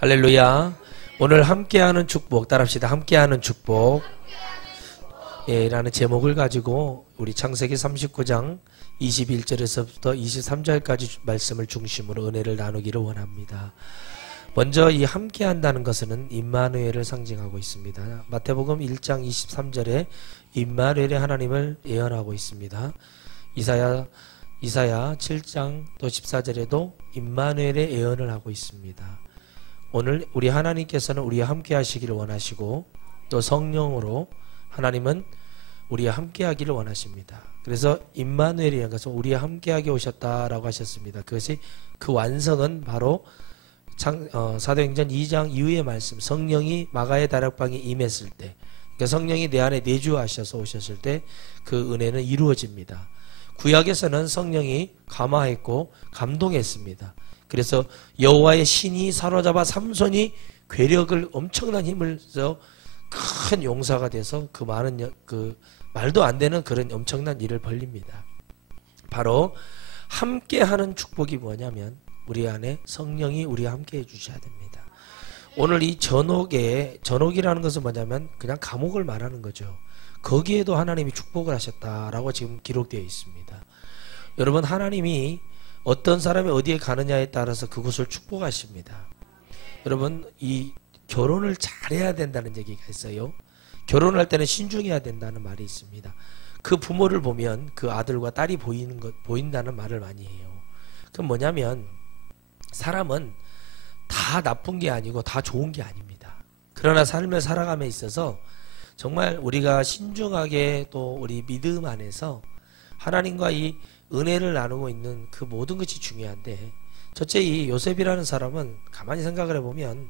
할렐루야. 오늘 함께하는 축복 따라합시다. 함께하는 축복 라는 제목을 가지고 우리 창세기 39장 21절에서부터 23절까지 말씀을 중심으로 은혜를 나누기를 원합니다. 먼저 이 함께한다는 것은 임마누엘을 상징하고 있습니다. 마태복음 1장 23절에 임마누엘의 하나님을 예언하고 있습니다. 이사야 7장 또 14절에도 임마누엘의 예언을 하고 있습니다. 오늘 우리 하나님께서는 우리와 함께 하시기를 원하시고 또 성령으로 하나님은 우리와 함께 하기를 원하십니다. 그래서 임마누엘이라는 것은 우리와 함께 하게 오셨다라고 하셨습니다. 그것이 그 완성은 바로 사도행전 2장 이후의 말씀, 성령이 마가의 다락방에 임했을 때, 그러니까 성령이 내 안에 내주하셔서 오셨을 때 그 은혜는 이루어집니다. 구약에서는 성령이 감화했고 감동했습니다. 그래서 여호와의 신이 사로잡아 삼손이 괴력을 엄청난 힘을 써 큰 용사가 돼서 그 많은 말도 안 되는 그런 엄청난 일을 벌립니다. 바로 함께하는 축복이 뭐냐면 우리 안에 성령이 우리와 함께 해주셔야 됩니다. 오늘 이 전옥이라는 것은 뭐냐면 그냥 감옥을 말하는 거죠. 거기에도 하나님이 축복을 하셨다라고 지금 기록되어 있습니다. 여러분, 하나님이 어떤 사람이 어디에 가느냐에 따라서 그곳을 축복하십니다. 여러분, 이 결혼을 잘해야 된다는 얘기가 있어요. 결혼을 할 때는 신중해야 된다는 말이 있습니다. 그 부모를 보면 그 아들과 딸이 보인다는 말을 많이 해요. 그럼 뭐냐면 사람은 다 나쁜 게 아니고 다 좋은 게 아닙니다. 그러나 삶을 살아감에 있어서 정말 우리가 신중하게 또 우리 믿음 안에서 하나님과 이 은혜를 나누고 있는 그 모든 것이 중요한데, 첫째 이 요셉이라는 사람은 가만히 생각을 해보면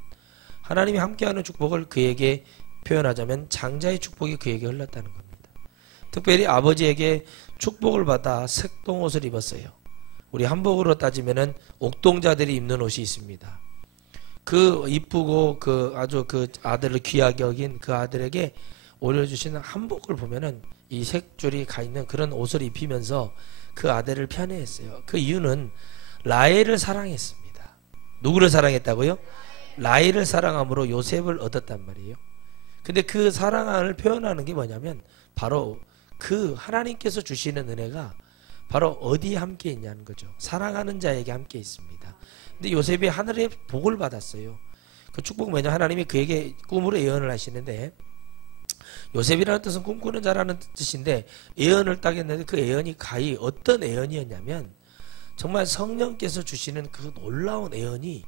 하나님이 함께하는 축복을 그에게 표현하자면 장자의 축복이 그에게 흘렀다는 겁니다. 특별히 아버지에게 축복을 받아 색동옷을 입었어요. 우리 한복으로 따지면은 옥동자들이 입는 옷이 있습니다. 그 이쁘고 아주 아들을 귀하게 여긴 그 아들에게 올려주시는 한복을 보면은 이 색줄이 가 있는 그런 옷을 입히면서 그 아들을 편애했어요. 그 이유는 라헬을 사랑했습니다. 누구를 사랑했다고요? 라헬을 사랑함으로 요셉을 얻었단 말이에요. 근데 그 사랑을 표현하는 게 뭐냐면 바로 그 하나님께서 주시는 은혜가 바로 어디에 함께 있냐는 거죠. 사랑하는 자에게 함께 있습니다. 근데 요셉이 하늘의 복을 받았어요. 그 축복은 뭐냐, 하나님이 그에게 꿈으로 예언을 하시는데, 요셉이라는 뜻은 꿈꾸는 자라는 뜻인데 예언을 딱 했는데 그 예언이 가히 어떤 예언이었냐면 정말 성령께서 주시는 그 놀라운 예언이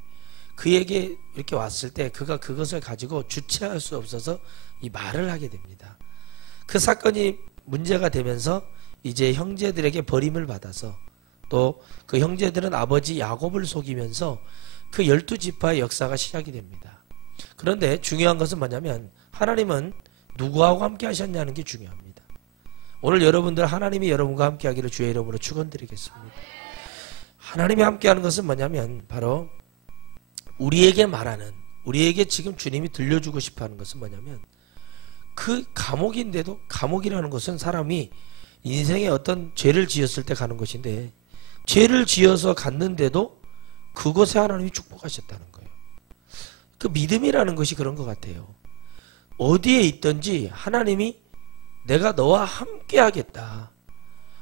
그에게 이렇게 왔을 때 그가 그것을 가지고 주체할 수 없어서 이 말을 하게 됩니다. 그 사건이 문제가 되면서 이제 형제들에게 버림을 받아서 또 그 형제들은 아버지 야곱을 속이면서 그 12지파의 역사가 시작이 됩니다. 그런데 중요한 것은 뭐냐면 하나님은 누구하고 함께 하셨냐는 게 중요합니다. 오늘 여러분들 하나님이 여러분과 함께 하기를 주의 이름으로 축원드리겠습니다. 하나님이 함께 하는 것은 뭐냐면 바로 우리에게 말하는, 우리에게 지금 주님이 들려주고 싶어 하는 것은 뭐냐면 그 감옥인데도, 감옥이라는 것은 사람이 인생에 어떤 죄를 지었을 때 가는 것인데 죄를 지어서 갔는데도 그곳에 하나님이 축복하셨다는 거예요. 그 믿음이라는 것이 그런 것 같아요. 어디에 있든지 하나님이 내가 너와 함께 하겠다.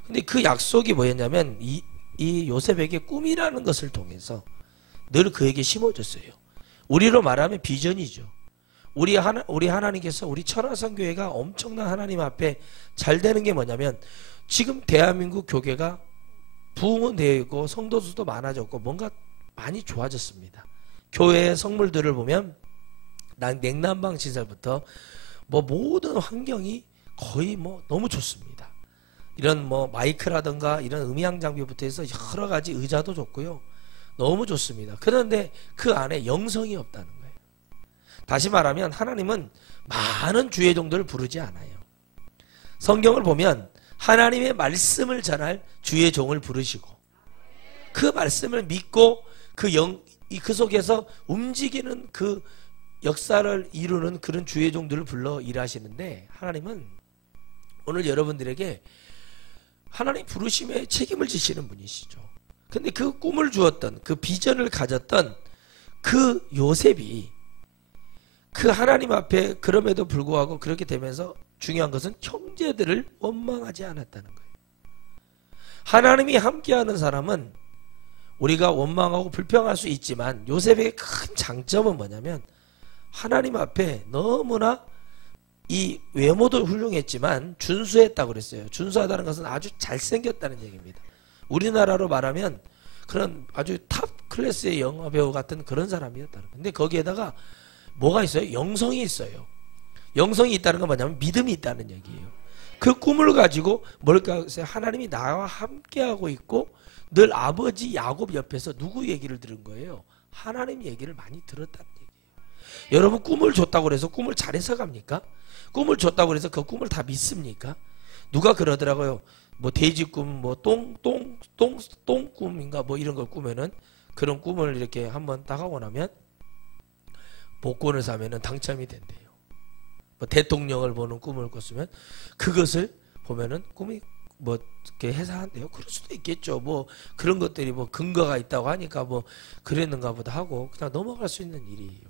근데 그 약속이 뭐였냐면 이 요셉에게 꿈이라는 것을 통해서 늘 그에게 심어졌어요. 우리로 말하면 비전이죠. 우리 하나님께서 우리 천하성교회가 엄청난 하나님 앞에 잘 되는 게 뭐냐면 지금 대한민국 교회가 부흥은 되어 있고 성도 수도 많아졌고 뭔가 많이 좋아졌습니다. 교회의 성물들을 보면 냉난방 시설부터 모든 환경이 거의 너무 좋습니다. 이런 마이크라든가 이런 음향 장비부터 해서 여러 가지 의자도 좋고요. 너무 좋습니다. 그런데 그 안에 영성이 없다는 거예요. 다시 말하면 하나님은 많은 주의 종들을 부르지 않아요. 성경을 보면 하나님의 말씀을 전할 주의 종을 부르시고 그 말씀을 믿고 그 속에서 움직이는 그 역사를 이루는 그런 주의 종들을 불러 일하시는데, 하나님은 오늘 여러분들에게 하나님 부르심에 책임을 지시는 분이시죠. 근데 그 꿈을 주었던, 그 비전을 가졌던 그 요셉이 그 하나님 앞에 그럼에도 불구하고 그렇게 되면서 중요한 것은 형제들을 원망하지 않았다는 거예요. 하나님이 함께하는 사람은 우리가 원망하고 불평할 수 있지만 요셉의 큰 장점은 뭐냐면 하나님 앞에 너무나 이 외모도 훌륭했지만 준수했다고 그랬어요. 준수하다는 것은 아주 잘생겼다는 얘기입니다. 우리나라로 말하면 그런 아주 탑 클래스의 영화배우 같은 그런 사람이었다는 거예요. 근데 거기에다가 뭐가 있어요? 영성이 있어요. 영성이 있다는 건 뭐냐면 믿음이 있다는 얘기예요. 그 꿈을 가지고 뭘까? 하나님이 나와 함께하고 있고 늘 아버지 야곱 옆에서 누구 얘기를 들은 거예요? 하나님 얘기를 많이 들었다는 얘기예요. 여러분 꿈을 줬다고 그래서 꿈을 잘 해석합니까? 꿈을 줬다고 그래서 그 꿈을 다 믿습니까? 누가 그러더라고요. 뭐 돼지 꿈, 뭐 똥꿈인가 뭐 이런 걸 꾸면은 그런 꿈을 이렇게 한번 딱 하고 나면 복권을 사면은 당첨이 된대요. 뭐 대통령을 보는 꿈을 꿨으면 그것을 보면은 꿈이 뭐 이렇게 해석한대요. 그럴 수도 있겠죠. 뭐 그런 것들이 뭐 근거가 있다고 하니까 뭐 그랬는가 보다 하고 그냥 넘어갈 수 있는 일이에요.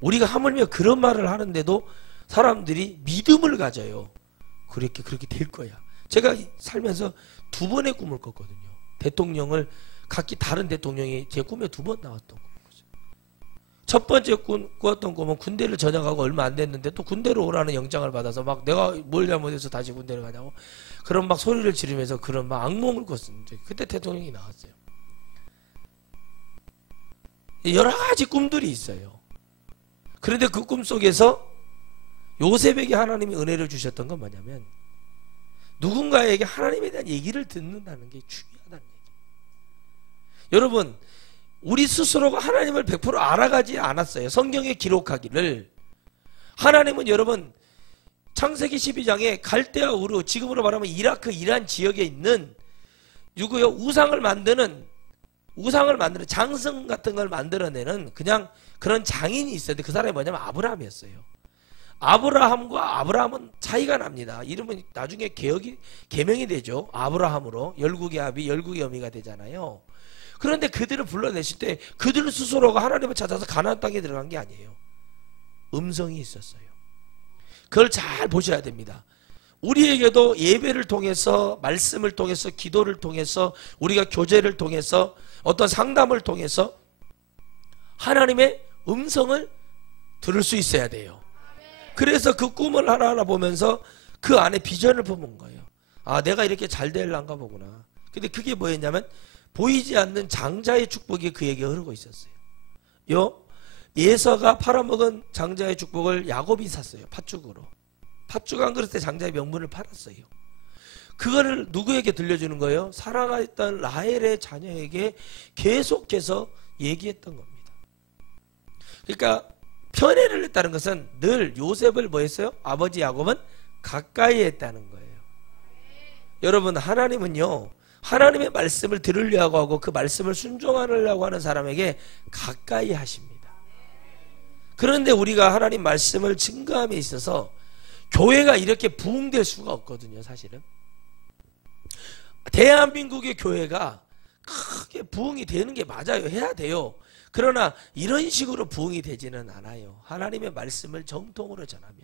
우리가 하물며 그런 말을 하는데도 사람들이 믿음을 가져요. 그렇게 될 거야. 제가 살면서 2번의 꿈을 꿨거든요. 대통령을 각기 다른 대통령이 제 꿈에 2번 나왔던 꿈이었어요. 첫 번째 꾸었던 꿈은 군대를 전역하고 얼마 안 됐는데 또 군대로 오라는 영장을 받아서 막 내가 뭘 잘못해서 다시 군대를 가냐고 그런 막 소리를 지르면서 그런 막 악몽을 꿨었는데 그때 대통령이 나왔어요. 여러 가지 꿈들이 있어요. 그런데 그 꿈 속에서 요셉에게 하나님이 은혜를 주셨던 건 뭐냐면 누군가에게 하나님에 대한 얘기를 듣는다는 게 중요하다는 얘기예요. 여러분 우리 스스로가 하나님을 100% 알아가지 않았어요. 성경에 기록하기를 하나님은 여러분 창세기 12장에 갈대아 우르 지금으로 말하면 이라크 이란 지역에 있는 누구요? 우상을 만드는 장승 같은 걸 만들어내는 그냥 그런 장인이 있었는데 그 사람이 뭐냐면 아브라함이었어요. 아브라함과 아브라함은 차이가 납니다. 이름은 나중에 개명이 되죠. 아브라함으로 열국의 아비 열국의 어미가 되잖아요. 그런데 그들을 불러내실 때 그들 스스로가 하나님을 찾아서 가나안 땅에 들어간 게 아니에요. 음성이 있었어요. 그걸 잘 보셔야 됩니다. 우리에게도 예배를 통해서 말씀을 통해서 기도를 통해서 우리가 교제를 통해서 어떤 상담을 통해서 하나님의 음성을 들을 수 있어야 돼요. 그래서 그 꿈을 하나하나 보면서 그 안에 비전을 본 거예요. 아 내가 이렇게 잘 될란가 보구나. 근데 그게 뭐였냐면 보이지 않는 장자의 축복이 그에게 흐르고 있었어요. 예서가 팔아먹은 장자의 축복을 야곱이 샀어요. 팥죽으로. 팥죽 한 그릇에 장자의 명분을 팔았어요. 그거를 누구에게 들려주는 거예요? 사랑했던 라헬의 자녀에게 계속해서 얘기했던 겁니다. 그러니까 편애를 했다는 것은 늘 요셉을 뭐 했어요? 아버지 야곱은 가까이 했다는 거예요. 여러분 하나님은요 하나님의 말씀을 들으려고 하고 그 말씀을 순종하려고 하는 사람에게 가까이 하십니다. 그런데 우리가 하나님 말씀을 증거함에 있어서 교회가 이렇게 부흥될 수가 없거든요. 사실은 대한민국의 교회가 크게 부흥이 되는 게 맞아요. 해야 돼요. 그러나 이런 식으로 부흥이 되지는 않아요. 하나님의 말씀을 정통으로 전하면.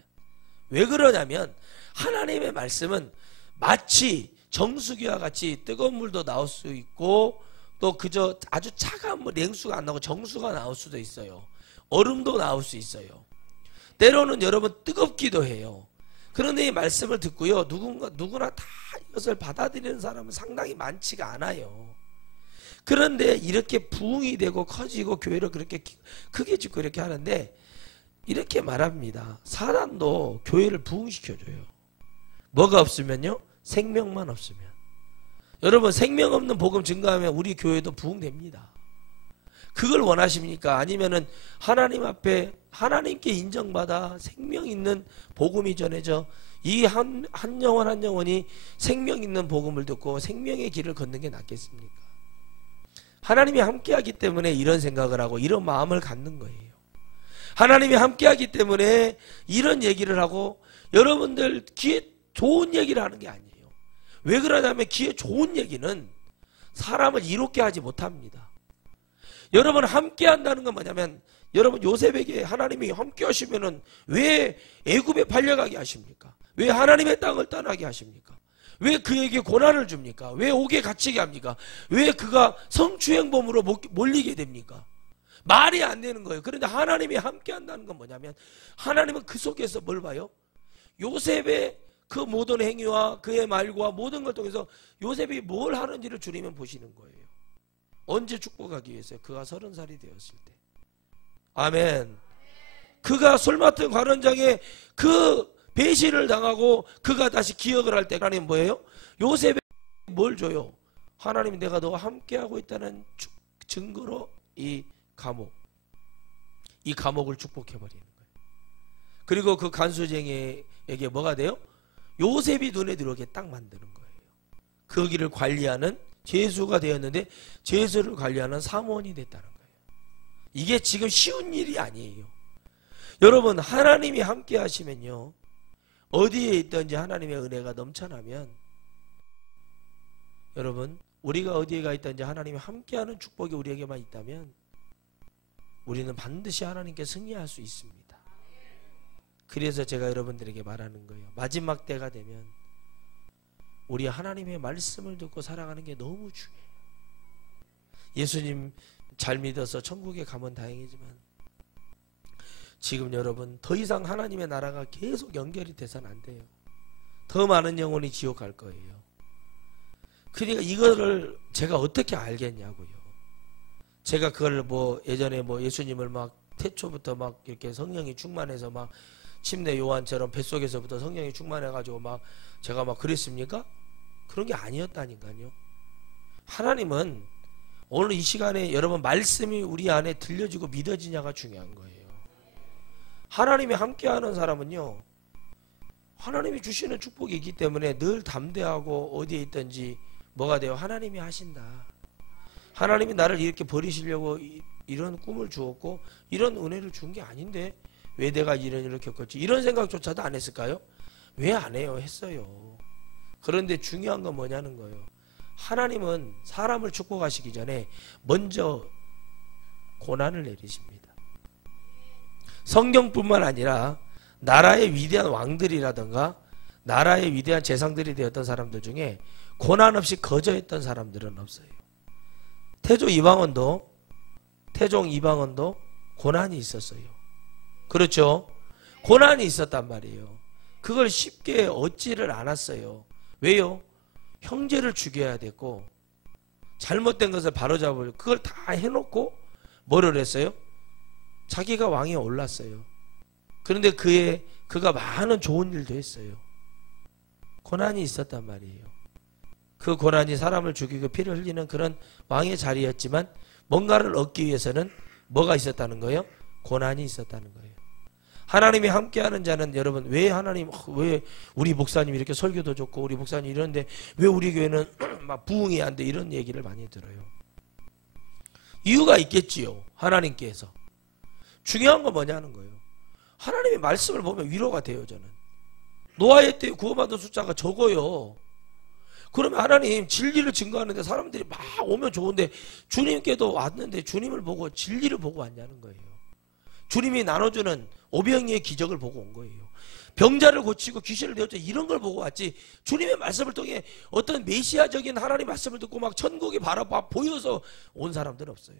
왜 그러냐면 하나님의 말씀은 마치 정수기와 같이 뜨거운 물도 나올 수 있고 또 그저 아주 차가운 물 냉수가 안 나오고 정수가 나올 수도 있어요. 얼음도 나올 수 있어요. 때로는 여러분 뜨겁기도 해요. 그런데 이 말씀을 듣고요 누구나 다 이것을 받아들이는 사람은 상당히 많지가 않아요. 그런데 이렇게 부흥이 되고 커지고 교회를 그렇게 크게 짓고 이렇게 하는데 이렇게 말합니다. 사단도 교회를 부흥시켜줘요. 뭐가 없으면요? 생명만 없으면. 여러분 생명 없는 복음 증거하면 우리 교회도 부흥됩니다. 그걸 원하십니까? 아니면은 하나님 앞에 하나님께 인정받아 생명 있는 복음이 전해져 이 한 영혼 한 영혼이 생명 있는 복음을 듣고 생명의 길을 걷는 게 낫겠습니까? 하나님이 함께하기 때문에 이런 생각을 하고 이런 마음을 갖는 거예요. 하나님이 함께하기 때문에 이런 얘기를 하고 여러분들 귀에 좋은 얘기를 하는 게 아니에요. 왜 그러냐면 귀에 좋은 얘기는 사람을 이롭게 하지 못합니다. 여러분 함께 한다는 건 뭐냐면, 여러분 요셉에게 하나님이 함께 하시면은 왜 애굽에 팔려가게 하십니까? 왜 하나님의 땅을 떠나게 하십니까? 왜 그에게 고난을 줍니까? 왜 옥에 갇히게 합니까? 왜 그가 성추행범으로 몰리게 됩니까? 말이 안 되는 거예요. 그런데 하나님이 함께 한다는 건 뭐냐면, 하나님은 그 속에서 뭘 봐요? 요셉의 그 모든 행위와 그의 말과 모든 걸 통해서 요셉이 뭘 하는지를 주님은 보시는 거예요. 언제 축복하기 위해서요? 그가 30살이 되었을 때. 아멘. 그가 술 맡은 관원장의 그 배신을 당하고 그가 다시 기억을 할 때 하나님 뭐예요? 요셉에 뭘 줘요? 하나님이 내가 너와 함께하고 있다는 증거로 이 감옥을 축복해버리는 거예요. 그리고 그 간수쟁이에게 뭐가 돼요? 요셉이 눈에 들어오게 딱 만드는 거예요. 거기를 관리하는 제수가 되었는데 제수를 관리하는 사무원이 됐다는 거예요. 이게 지금 쉬운 일이 아니에요. 여러분, 하나님이 함께 하시면요, 어디에 있든지 하나님의 은혜가 넘쳐나면, 여러분, 우리가 어디에 가 있든지 하나님이 함께하는 축복이 우리에게만 있다면 우리는 반드시 하나님께 승리할 수 있습니다. 그래서 제가 여러분들에게 말하는 거예요. 마지막 때가 되면 우리 하나님의 말씀을 듣고 살아가는 게 너무 중요해요. 예수님 잘 믿어서 천국에 가면 다행이지만 지금 여러분 더 이상 하나님의 나라가 계속 연결이 돼서는 안 돼요. 더 많은 영혼이 지옥 갈 거예요. 그러니까 이거를 제가 어떻게 알겠냐고요. 제가 그걸 예전에 예수님을 막 태초부터 막 이렇게 성령이 충만해서 막 침례 요한처럼 뱃속에서부터 성령이 충만해가지고 막 제가 막 그랬습니까? 그런 게 아니었다니까요. 하나님은 오늘 이 시간에 여러분 말씀이 우리 안에 들려지고 믿어지냐가 중요한 거예요. 하나님이 함께하는 사람은요, 하나님이 주시는 축복이 있기 때문에 늘 담대하고 어디에 있든지 뭐가 돼요? 하나님이 하신다. 하나님이 나를 이렇게 버리시려고 이런 꿈을 주었고 이런 은혜를 준 게 아닌데 왜 내가 이런 일을 겪었지? 이런 생각조차도 안 했을까요? 왜 안 해요? 했어요. 그런데 중요한 건 뭐냐는 거예요. 하나님은 사람을 축복하시기 전에 먼저 고난을 내리십니다. 성경뿐만 아니라 나라의 위대한 왕들이라든가 나라의 위대한 재상들이 되었던 사람들 중에 고난 없이 거저했던 사람들은 없어요. 태종 이방원도 고난이 있었어요. 그렇죠? 고난이 있었단 말이에요. 그걸 쉽게 얻지를 않았어요. 왜요? 형제를 죽여야 됐고 잘못된 것을 바로잡을 그걸 다 해놓고 뭐를 했어요? 자기가 왕에 올랐어요. 그런데 그가 많은 좋은 일도 했어요. 고난이 있었단 말이에요. 그 고난이 사람을 죽이고 피를 흘리는 그런 왕의 자리였지만 뭔가를 얻기 위해서는 뭐가 있었다는 거예요? 고난이 있었다는 거예요. 하나님이 함께하는 자는 여러분 왜 우리 목사님 이렇게 설교도 좋고 우리 목사님 이런데 왜 우리 교회는 막 부흥이 안 돼 이런 얘기를 많이 들어요. 이유가 있겠지요. 하나님께서. 중요한 건 뭐냐는 거예요. 하나님의 말씀을 보면 위로가 돼요. 저는 노아의 때 구원받은 숫자가 적어요. 그러면 하나님 진리를 증거하는데 사람들이 막 오면 좋은데 주님께도 왔는데 주님을 보고 진리를 보고 왔냐는 거예요. 주님이 나눠주는 오병이의 기적을 보고 온 거예요. 병자를 고치고 귀신을 내었죠. 이런 걸 보고 왔지 주님의 말씀을 통해 어떤 메시아적인 하나님의 말씀을 듣고 막 천국이 바라봐 보여서 온 사람들은 없어요.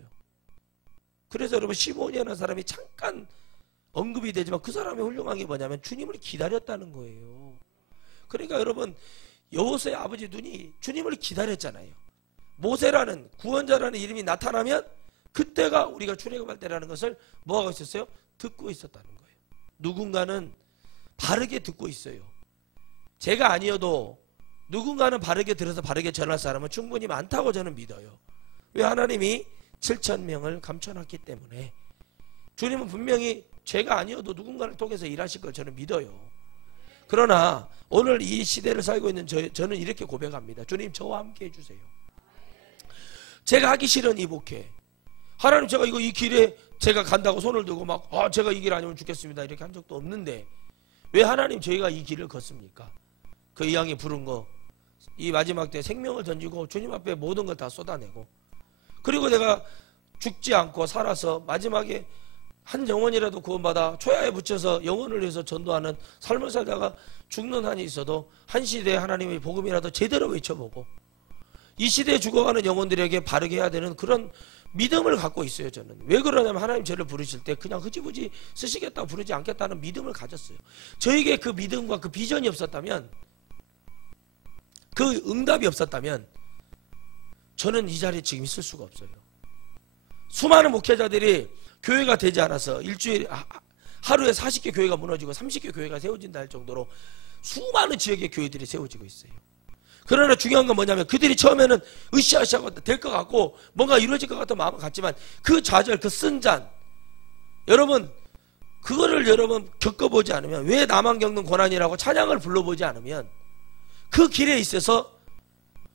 그래서 여러분 시몬이라는 사람이 잠깐 언급이 되지만 그 사람의 훌륭한 게 뭐냐면 주님을 기다렸다는 거예요. 그러니까 여러분 여호수의 아버지 눈이 주님을 기다렸잖아요. 모세라는 구원자라는 이름이 나타나면 그때가 우리가 출애굽할 때라는 것을 뭐하고 있었어요? 듣고 있었다는 거예요. 누군가는 바르게 듣고 있어요. 제가 아니어도 누군가는 바르게 들어서 바르게 전할 사람은 충분히 많다고 저는 믿어요. 왜? 하나님이 7,000명을 감춰놨기 때문에. 주님은 분명히 제가 아니어도 누군가를 통해서 일하실 걸 저는 믿어요. 그러나 오늘 이 시대를 살고 있는 저는 이렇게 고백합니다. 주님 저와 함께 해주세요. 제가 하기 싫은 이 목회, 하나님 제가 이 길에 제가 간다고 손을 들고 막 제가 이 길 아니면 죽겠습니다 이렇게 한 적도 없는데 왜 하나님 저희가 이 길을 걷습니까? 그 이왕이 부른 거 이 마지막 때 생명을 던지고 주님 앞에 모든 걸 다 쏟아내고 그리고 내가 죽지 않고 살아서 마지막에 한 영혼이라도 구원받아 초야에 붙여서 영혼을 위해서 전도하는 삶을 살다가 죽는 한이 있어도 한 시대에 하나님의 복음이라도 제대로 외쳐보고 이 시대에 죽어가는 영혼들에게 바르게 해야 되는 그런 믿음을 갖고 있어요. 저는 왜 그러냐면 하나님 저를 부르실 때 그냥 흐지부지 쓰시겠다고 부르지 않겠다는 믿음을 가졌어요. 저에게 그 믿음과 그 비전이 없었다면, 그 응답이 없었다면 저는 이 자리에 지금 있을 수가 없어요. 수많은 목회자들이 교회가 되지 않아서 일주일에 하루에 40개 교회가 무너지고 30개 교회가 세워진다 할 정도로 수많은 지역의 교회들이 세워지고 있어요. 그러나 중요한 건 뭐냐면 그들이 처음에는 으쌰으쌰하고 될 것 같고 뭔가 이루어질 것 같은 마음은 같지만 그 좌절, 그 쓴잔, 여러분 그거를 여러분 겪어보지 않으면, 왜 나만 겪는 고난이라고 찬양을 불러보지 않으면 그 길에 있어서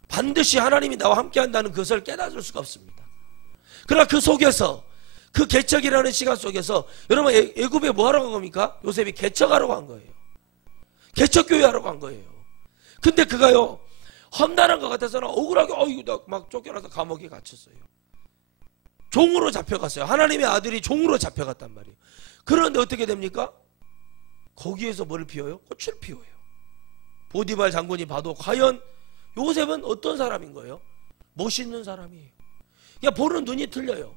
반드시 하나님이 나와 함께 한다는 것을 깨달을 수가 없습니다. 그러나 그 속에서, 그 개척이라는 시간 속에서 여러분 애굽에 뭐 하러 간 겁니까? 요셉이 개척하러 간 거예요. 개척교회 하러 간 거예요. 근데 그가요 험난한 것 같아서는 억울하게 막 쫓겨나서 감옥에 갇혔어요. 종으로 잡혀갔어요. 하나님의 아들이 종으로 잡혀갔단 말이에요. 그런데 어떻게 됩니까? 거기에서 뭐를 피워요? 꽃을 피워요. 보디발 장군이 봐도 과연 요셉은 어떤 사람인 거예요? 멋있는 사람이에요. 그냥 보는 눈이 틀려요.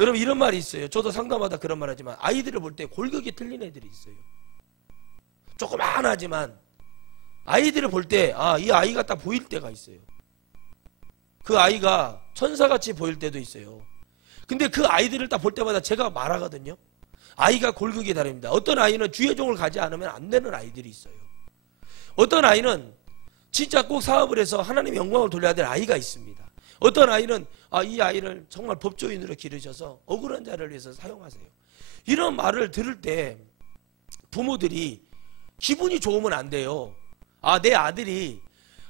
여러분 이런 말이 있어요. 저도 상담하다 그런 말 하지만 아이들을 볼 때 골격이 틀린 애들이 있어요. 조그만하지만 아이들을 볼 때 이 아이가 딱 보일 때가 있어요. 그 아이가 천사같이 보일 때도 있어요. 근데 그 아이들을 딱 볼 때마다 제가 말하거든요. 아이가 골격이 다릅니다. 어떤 아이는 주의 종을 가지 않으면 안 되는 아이들이 있어요. 어떤 아이는 진짜 꼭 사업을 해서 하나님의 영광을 돌려야 될 아이가 있습니다. 어떤 아이는 이 아이를 정말 법조인으로 기르셔서 억울한 자를 위해서 사용하세요. 이런 말을 들을 때 부모들이 기분이 좋으면 안 돼요. 내 아들이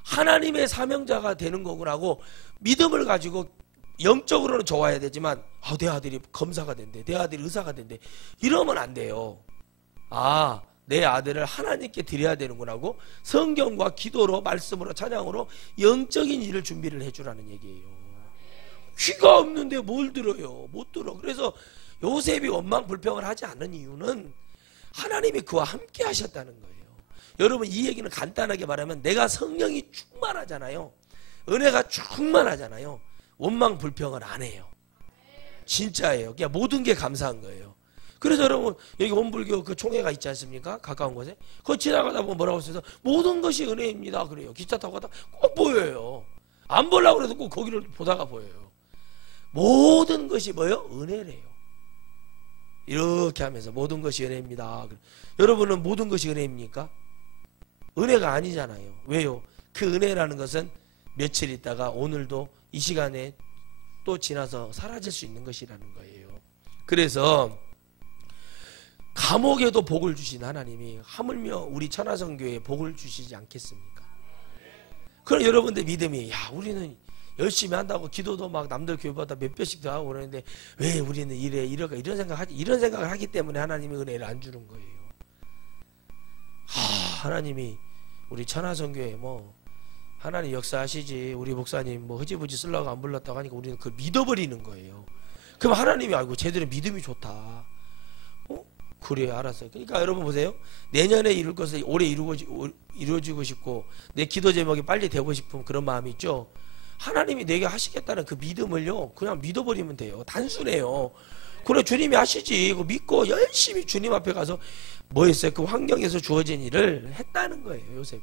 하나님의 사명자가 되는 거구나고 믿음을 가지고 영적으로는 좋아야 되지만 내 아들이 검사가 된대, 내 아들이 의사가 된대, 이러면 안 돼요. 내 아들을 하나님께 드려야 되는구나고 성경과 기도로, 말씀으로, 찬양으로 영적인 일을 준비를 해주라는 얘기예요. 귀가 없는데 뭘 들어요? 못 들어. 그래서 요셉이 원망 불평을 하지 않은 이유는 하나님이 그와 함께 하셨다는 거예요. 여러분 이 얘기는 간단하게 말하면 내가 성령이 충만하잖아요. 은혜가 충만하잖아요. 원망 불평을 안 해요. 진짜예요. 그냥 모든 게 감사한 거예요. 그래서 여러분 여기 원불교 그 총회가 있지 않습니까? 가까운 곳에. 그거 지나가다 보면 뭐라고 써서 모든 것이 은혜입니다 그래요. 기차 타고 가다 꼭 보여요. 안 보려고 해도 꼭 거기를 보다가 보여요. 모든 것이 뭐예요? 은혜래요. 이렇게 하면서 모든 것이 은혜입니다. 여러분은 모든 것이 은혜입니까? 은혜가 아니잖아요. 왜요? 그 은혜라는 것은 며칠 있다가 오늘도 이 시간에 또 지나서 사라질 수 있는 것이라는 거예요. 그래서 감옥에도 복을 주신 하나님이 하물며 우리 천하성교회에 복을 주시지 않겠습니까? 그럼 여러분들 믿음이 우리는 열심히 한다고 기도도 막 남들 교회보다 몇 배씩 더 하고 그러는데 왜 우리는 이럴까 이런 생각을 하기 때문에 하나님이 은혜를 안 주는 거예요. 하나님이 우리 천하성교회 하나님 역사하시지, 우리 목사님 흐지부지 쓰려고 안 불렀다고 하니까 우리는 그걸 믿어버리는 거예요. 그럼 하나님이 알고 쟤들은 믿음이 좋다. 그래 알았어요. 그러니까 여러분 보세요. 내년에 이룰 것을 올해 이루어지고 싶고 내 기도 제목이 빨리 되고 싶은 그런 마음이 있죠. 하나님이 내게 하시겠다는 그 믿음을요 그냥 믿어버리면 돼요. 단순해요. 그래 주님이 하시지. 그거 믿고 열심히 주님 앞에 가서 뭐 했어요? 그 환경에서 주어진 일을 했다는 거예요. 요셉은.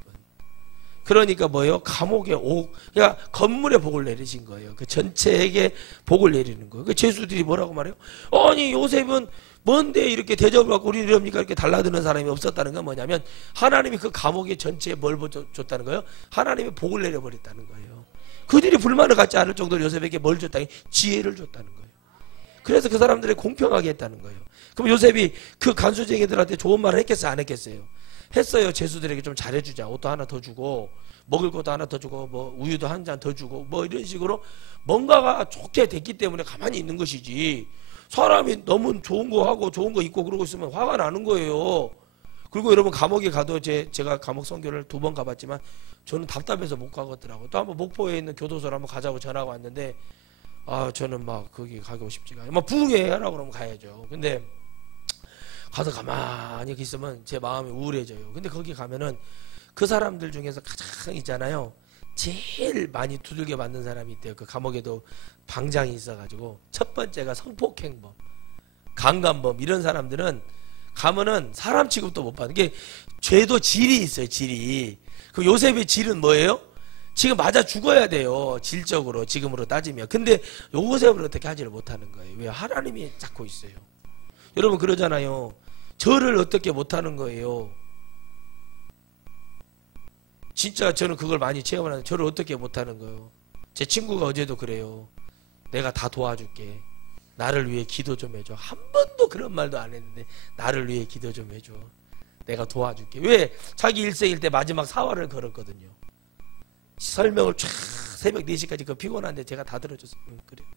그러니까 뭐예요? 감옥에 그러니까 건물에 복을 내리신 거예요. 그 전체에게 복을 내리는 거예요. 그 죄수들이 뭐라고 말해요? 아니 요셉은 뭔데 이렇게 대접을 받고 우리 이럽니까? 이렇게 달라드는 사람이 없었다는 건 뭐냐면 하나님이 그 감옥의 전체에 뭘 줬다는 거예요? 하나님이 복을 내려버렸다는 거예요. 그들이 불만을 갖지 않을 정도로 요셉에게 뭘 줬다니? 지혜를 줬다는 거예요. 그래서 그 사람들이 공평하게 했다는 거예요. 그럼 요셉이 그 간수쟁이들한테 좋은 말을 했겠어요? 안 했겠어요? 했어요. 죄수들에게 좀 잘해주자. 옷도 하나 더 주고 먹을 것도 하나 더 주고 우유도 한 잔 더 주고 이런 식으로 뭔가가 좋게 됐기 때문에 가만히 있는 것이지, 사람이 너무 좋은 거 하고 좋은 거 입고 그러고 있으면 화가 나는 거예요. 그리고 여러분 감옥에 가도 제가 감옥 선교를 2번 가봤지만 저는 답답해서 못 가겠더라고요. 또 한번 목포에 있는 교도소를 한번 가자고 전화가 왔는데 저는 막 거기 가고 싶지가 않아요. 막 부흥회라고 그러면 가야죠. 근데 가서 가만히 있으면 제 마음이 우울해져요. 근데 거기 가면은 그 사람들 중에서 가장 있잖아요, 제일 많이 두들겨 맞는 사람이 있대요. 그 감옥에도 방장이 있어가지고. 첫 번째가 성폭행범, 강간범. 이런 사람들은 가면은 사람 취급도 못 받는 게, 죄도 질이 있어요. 질이. 그 요셉의 질은 뭐예요? 지금 맞아 죽어야 돼요, 질적으로, 지금으로 따지면. 근데 요셉을 어떻게 하지를 못하는 거예요. 왜? 하나님이 잡고 있어요. 여러분 그러잖아요, 저를 어떻게 못하는 거예요. 진짜 저는 그걸 많이 체험을 하는데, 저를 어떻게 못하는 거예요. 제 친구가 어제도 그래요. 내가 다 도와줄게, 나를 위해 기도 좀 해줘. 한 번도 그런 말도 안 했는데 나를 위해 기도 좀 해줘, 내가 도와줄게. 왜? 자기 일생일 때 마지막 사활을 걸었거든요. 설명을 쫙 새벽 4시까지 그 피곤한데 제가 다 들어줬어요. 그래요.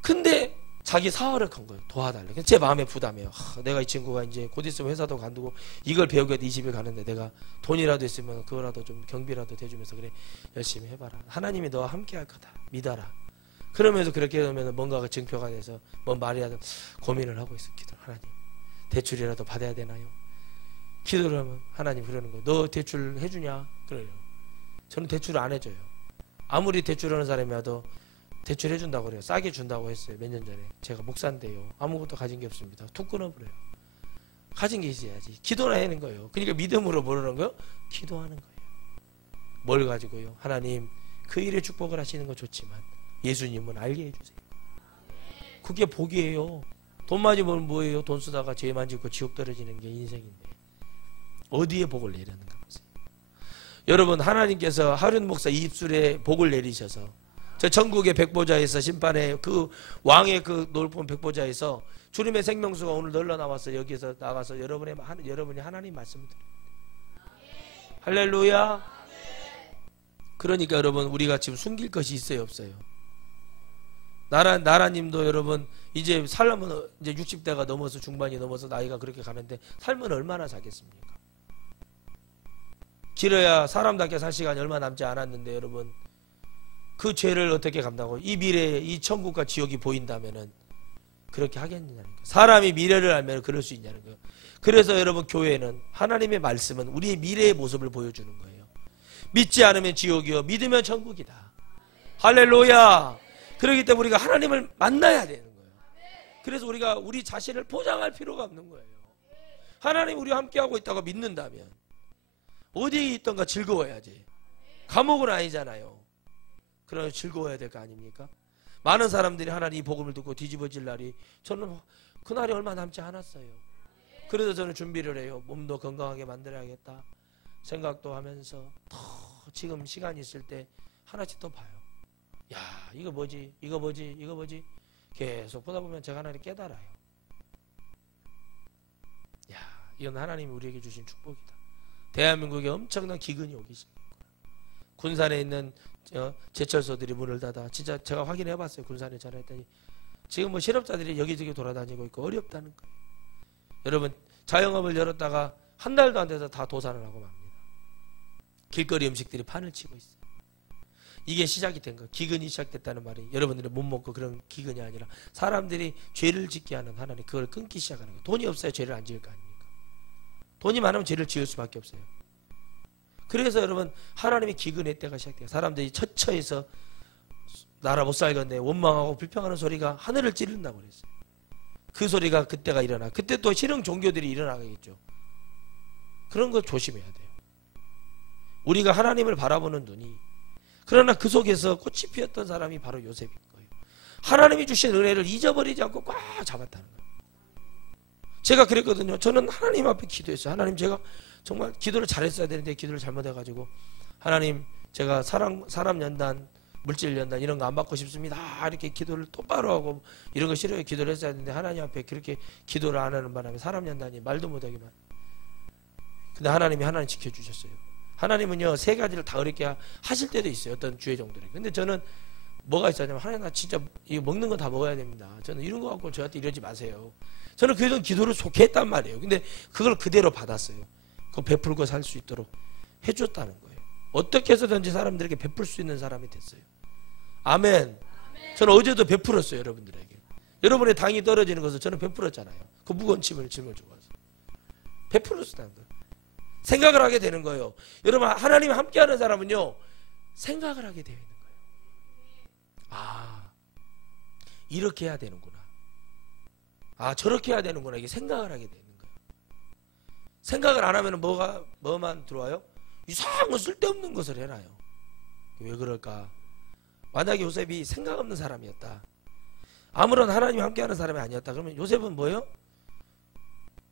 근데 자기 사활을 건 거예요. 도와달래. 제 마음에 부담해요. 내가 이 친구가 이제 곧 있으면 회사도 간두고 이걸 배우기 위해서 20일 가는데 내가 돈이라도 있으면 그거라도 좀 경비라도 대주면서, 그래 열심히 해봐라, 하나님이 너와 함께 할 거다, 믿어라. 그러면서 그렇게 하면 뭔가가 증표가 돼서 뭔 말이라도 고민을 하고 있어. 기도, 하나님 대출이라도 받아야 되나요? 기도를 하면 하나님 그러는 거예요. 너 대출 해주냐? 그래요. 저는 대출을 안 해줘요. 아무리 대출하는 사람이라도 대출 해준다고 그래요. 싸게 준다고 했어요. 몇 년 전에. 제가 목사인데요, 아무것도 가진 게 없습니다. 툭 끊어버려요. 가진 게 있어야지. 기도나 하는 거예요. 그러니까 믿음으로 모르는 거예요. 기도하는 거예요. 뭘 가지고요? 하나님 그 일에 축복을 하시는 건 좋지만 예수님은 알게 해주세요. 그게 복이에요. 돈 많이 벌면 뭐예요? 돈 쓰다가 죄만 짓고 지옥 떨어지는 게 인생인데 어디에 복을 내리는가 보세요. 여러분, 하나님께서 하륜 목사 입술에 복을 내리셔서 저 전국의 백보자에서, 심판의 그 왕의 그 높은 백보자에서 주님의 생명수가 오늘 널려 나와서 여기서 나가서 여러분이 하나님 말씀을 드립니다. 할렐루야. 그러니까 여러분, 우리가 지금 숨길 것이 있어요, 없어요? 나라님도 여러분 이제 살면 이제 60대가 넘어서, 중반이 넘어서 나이가 그렇게 가는데 살면 얼마나 사겠습니까? 길어야 사람답게 살 시간이 얼마 남지 않았는데 여러분, 그 죄를 어떻게 감당하고 이 미래에 이 천국과 지옥이 보인다면은 그렇게 하겠느냐는 거예요. 사람이 미래를 알면 그럴 수 있냐는 거예요. 그래서 여러분, 교회는, 하나님의 말씀은 우리의 미래의 모습을 보여주는 거예요. 믿지 않으면 지옥이요, 믿으면 천국이다. 할렐루야. 그렇기 때문에 우리가 하나님을 만나야 되는 거예요. 그래서 우리가 우리 자신을 포장할 필요가 없는 거예요. 하나님 우리와 함께하고 있다고 믿는다면 어디에 있던가 즐거워야지. 감옥은 아니잖아요. 그러나 즐거워야 될 거 아닙니까? 많은 사람들이 하나님 이 복음을 듣고 뒤집어질 날이, 저는 그날이 얼마 남지 않았어요. 그래서 저는 준비를 해요. 몸도 건강하게 만들어야겠다 생각도 하면서 더 지금 시간이 있을 때 하나씩 더 봐요. 야, 이거 뭐지? 이거 뭐지? 이거 뭐지? 계속 보다 보면 제가 하나님 깨달아요. 야, 이건 하나님이 우리에게 주신 축복이다. 대한민국에 엄청난 기근이 오기 시작한 거예요. 군산에 있는 제철소들이 문을 닫아, 진짜 제가 확인해 봤어요. 군산에 전화했더니 지금 뭐 실업자들이 여기저기 돌아다니고 있고 어렵다는 거예요. 여러분, 자영업을 열었다가 한 달도 안 돼서 다 도산을 하고 맙니다. 길거리 음식들이 판을 치고 있어요. 이게 시작이 된 거예요. 기근이 시작됐다는 말이 여러분들이 못 먹고 그런 기근이 아니라 사람들이 죄를 짓게 하는 하나님, 그걸 끊기 시작하는 거예요. 돈이 없어야 죄를 안 지을 거 아닙니까? 돈이 많으면 죄를 지을 수밖에 없어요. 그래서 여러분, 하나님의 기근의 때가 시작돼요. 사람들이 처처해서 나라 못 살겠네, 원망하고 불평하는 소리가 하늘을 찌른다고 그랬어요. 그 소리가 그때가 일어나. 그때 또 실형 종교들이 일어나겠죠. 그런 거 조심해야 돼요. 우리가 하나님을 바라보는 눈이, 그러나 그 속에서 꽃이 피었던 사람이 바로 요셉인 거예요. 하나님이 주신 은혜를 잊어버리지 않고 꽉 잡았다는 거예요. 제가 그랬거든요. 저는 하나님 앞에 기도했어요. 하나님, 제가 정말 기도를 잘했어야 되는데 기도를 잘못해가지고, 하나님 제가 사람 연단, 물질 연단 이런 거 안 받고 싶습니다. 이렇게 기도를 똑바로 하고, 이런 거 싫어요. 기도를 했어야 되는데 하나님 앞에 그렇게 기도를 안 하는 바람에 사람 연단이 말도 못하기만. 근데 하나님이 지켜주셨어요. 하나님은요, 세 가지를 다 어렵게 하실 때도 있어요. 어떤 주의 종들에게. 근데 저는 뭐가 있었냐면, 하나님 나 진짜 이거 먹는 거 다 먹어야 됩니다. 저는 이런 거 갖고 저한테 이러지 마세요. 저는 그래도 기도를 속히 했단 말이에요. 근데 그걸 그대로 받았어요. 그거 베풀고 살 수 있도록 해줬다는 거예요. 어떻게 해서든지 사람들에게 베풀 수 있는 사람이 됐어요. 아멘. 저는 어제도 베풀었어요, 여러분들에게. 여러분의 당이 떨어지는 것을 저는 베풀었잖아요. 그 무거운 짐을 주고 와서 베풀었다는 거예요. 생각을 하게 되는 거예요. 여러분, 하나님 함께하는 사람은요, 생각을 하게 되어 있는 거예요. 아, 이렇게 해야 되는구나. 아, 저렇게 해야 되는구나. 이게 생각을 하게 되는 거예요. 생각을 안 하면 뭐만 들어와요? 이상한 거, 쓸데없는 것을 해놔요. 왜 그럴까? 만약에 요셉이 생각 없는 사람이었다, 아무런 하나님이 함께하는 사람이 아니었다, 그러면 요셉은 뭐예요?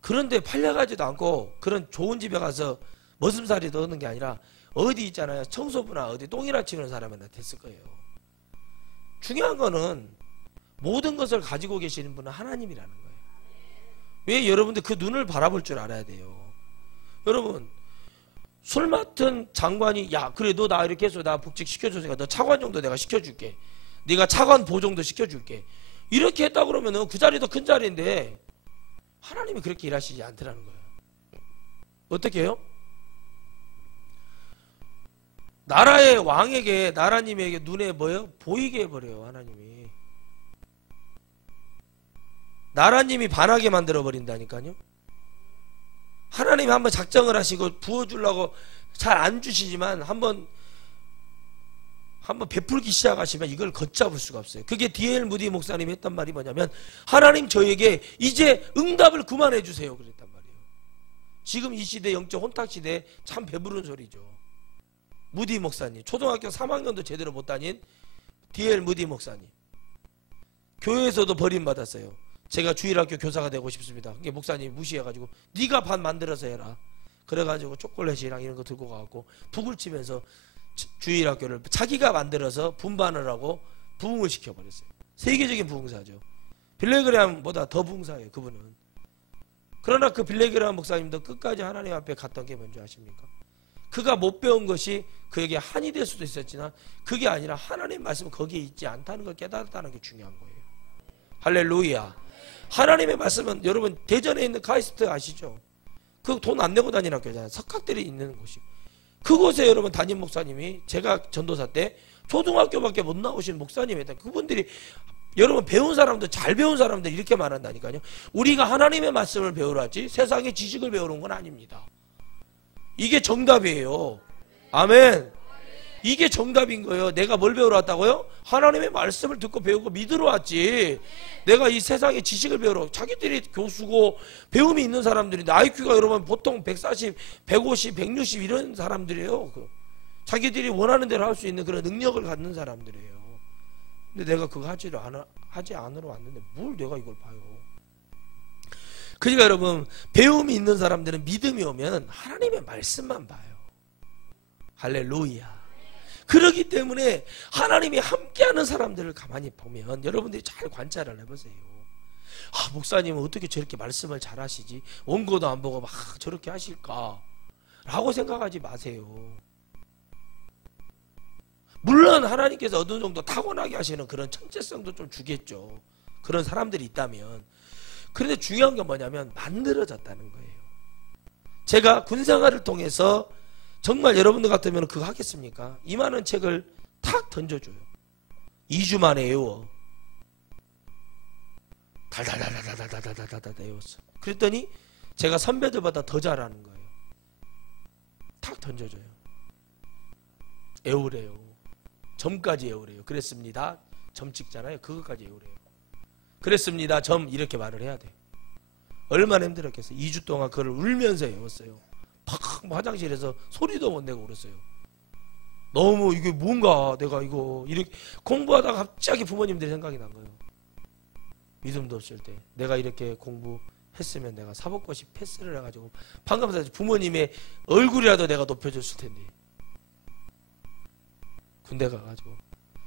그런데 팔려가지도 않고 그런 좋은 집에 가서 머슴살이 넣는 게 아니라 어디 있잖아요, 청소부나 어디 똥이나 치우는 사람이나 됐을 거예요. 중요한 거는 모든 것을 가지고 계시는 분은 하나님이라는 거예요. 왜? 여러분들 그 눈을 바라볼 줄 알아야 돼요. 여러분, 술 맡은 장관이, 야 그래 너 나 이렇게 해서 나 복직 시켜줬으니까 너 차관 정도 내가 시켜줄게, 네가 차관 보정도 시켜줄게, 이렇게 했다 그러면은 그 자리도 큰 자리인데 하나님이 그렇게 일하시지 않더라는 거예요. 어떻게 해요? 나라의 왕에게, 나라님에게 눈에 뭐예요? 보이게 해버려요. 하나님이 나라님이 반하게 만들어 버린다니까요. 하나님이 한번 작정을 하시고 부어주려고 잘 안 주시지만 한번 베풀기 시작하시면 이걸 걷잡을 수가 없어요. 그게 D.L. 무디 목사님이 했단 말이 뭐냐면, 하나님 저에게 이제 응답을 그만해 주세요 그랬단 말이에요. 지금 이 시대 영적 혼탁 시대에 참 배부른 소리죠. 무디 목사님, 초등학교 3학년도 제대로 못 다닌 D.L. 무디 목사님, 교회에서도 버림받았어요. 제가 주일학교 교사가 되고 싶습니다. 그게 목사님이 무시해가지고 네가 반 만들어서 해라, 그래가지고 초콜릿이랑 이런 거 들고 가고 북을 치면서 주일학교를 자기가 만들어서 분반을 하고 부흥을 시켜버렸어요. 세계적인 부흥사죠. 빌레그램보다 더 부흥사예요, 그분은. 그러나 그 빌레그램 목사님도 끝까지 하나님 앞에 갔던 게 뭔지 아십니까? 그가 못 배운 것이 그에게 한이 될 수도 있었지만 그게 아니라 하나님 말씀은 거기에 있지 않다는 걸 깨달았다는 게 중요한 거예요. 할렐루야. 하나님의 말씀은, 여러분 대전에 있는 카이스트 아시죠? 그 돈 안 내고 다니는 학교잖아요. 석학들이 있는 곳이. 그곳에 여러분 담임 목사님이, 제가 전도사 때 초등학교밖에 못 나오신 목사님이다. 그분들이, 여러분 배운 사람들, 잘 배운 사람들 이렇게 말한다니까요. 우리가 하나님의 말씀을 배우러 왔지 세상의 지식을 배우러 온 건 아닙니다. 이게 정답이에요. 아멘. 이게 정답인 거예요. 내가 뭘 배우러 왔다고요? 하나님의 말씀을 듣고 배우고 믿으러 왔지, 내가 이 세상의 지식을 배우러. 자기들이 교수고 배움이 있는 사람들인데, IQ가 여러분 보통 140, 150, 160 이런 사람들이에요. 자기들이 원하는 대로 할 수 있는 그런 능력을 갖는 사람들이에요. 근데 내가 그거 하지 않으러 왔는데 뭘 내가 이걸 봐요. 그러니까 여러분, 배움이 있는 사람들은 믿음이 오면 하나님의 말씀만 봐요. 할렐루야. 그렇기 때문에 하나님이 함께하는 사람들을 가만히 보면 여러분들이 잘 관찰을 해보세요. 아, 목사님은 어떻게 저렇게 말씀을 잘 하시지? 원고도 안 보고 막 저렇게 하실까? 라고 생각하지 마세요. 물론 하나님께서 어느 정도 타고나게 하시는 그런 천재성도 좀 주겠죠. 그런 사람들이 있다면. 그런데 중요한 건 뭐냐면 만들어졌다는 거예요. 제가 군생활을 통해서 정말 여러분들 같으면 그거 하겠습니까? 이만한 책을 탁 던져줘요. 2주 만에 외워. 달달달달달달달달달달 외웠어. 그랬더니 제가 선배들보다 더 잘하는 거예요. 탁 던져줘요. 외우래요. 점까지 외우래요. 그랬습니다. 점 찍잖아요. 그것까지 외우래요. 그랬습니다. 점 이렇게 말을 해야 돼요. 얼마나 힘들었겠어요. 2주 동안 그걸 울면서 외웠어요. 팍 화장실에서 소리도 못 내고 울었어요. 너무 이게 뭔가 내가 이거 이렇게 공부하다가 갑자기 부모님들이 생각이 난 거예요. 믿음도 없을 때 내가 이렇게 공부했으면 내가 사법고시 패스를 해가지고 방금 부모님의 얼굴이라도 내가 높여줬을 텐데, 군대 가가지고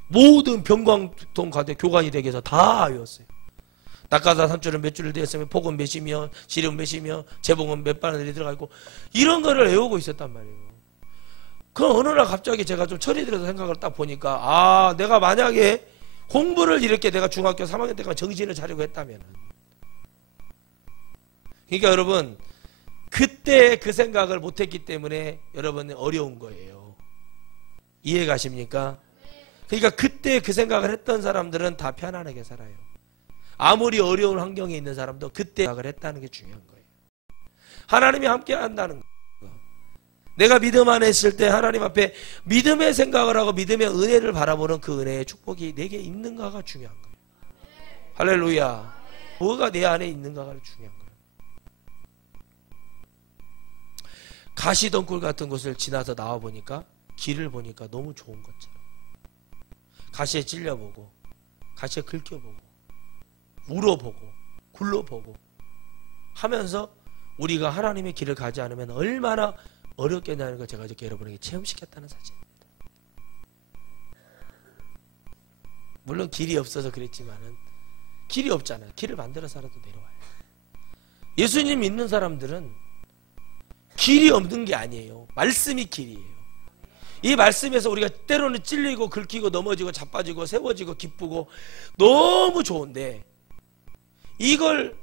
모든 병광통 가대 교관이 되게 해서 다 외웠어요. 낙가사 산줄은 몇 줄을 되었으면 폭은 몇이며 지름은 몇이며 재봉은 몇 바늘이 들어가 있고, 이런 거를 외우고 있었단 말이에요. 그럼 어느 날 갑자기 제가 좀 철이 들어서 생각을 딱 보니까, 아, 내가 만약에 공부를 이렇게 내가 중학교 3학년 때까지 정신을 차리고 했다면, 그러니까 여러분 그때 그 생각을 못했기 때문에 여러분 어려운 거예요. 이해 가십니까? 그러니까 그때 그 생각을 했던 사람들은 다 편안하게 살아요. 아무리 어려운 환경에 있는 사람도 그때 생각을 했다는 게 중요한 거예요. 하나님이 함께 한다는 거. 내가 믿음 안에 있을 때 하나님 앞에 믿음의 생각을 하고 믿음의 은혜를 바라보는 그 은혜의 축복이 내게 있는가가 중요한 거예요. 할렐루야. 뭐가 내 안에 있는가가 중요한 거예요. 가시덩굴 같은 곳을 지나서 나와 보니까 길을 보니까 너무 좋은 것처럼 가시에 찔려보고 가시에 긁혀보고 울어보고 굴러보고 하면서 우리가 하나님의 길을 가지 않으면 얼마나 어렵겠냐는 걸 제가 이렇게 여러분에게 체험시켰다는 사실입니다. 물론 길이 없어서 그랬지만은 길이 없잖아요. 길을 만들어서라도 내려와요. 예수님 믿는 사람들은 길이 없는 게 아니에요. 말씀이 길이에요. 이 말씀에서 우리가 때로는 찔리고 긁히고 넘어지고 자빠지고 세워지고 기쁘고 너무 좋은데 이걸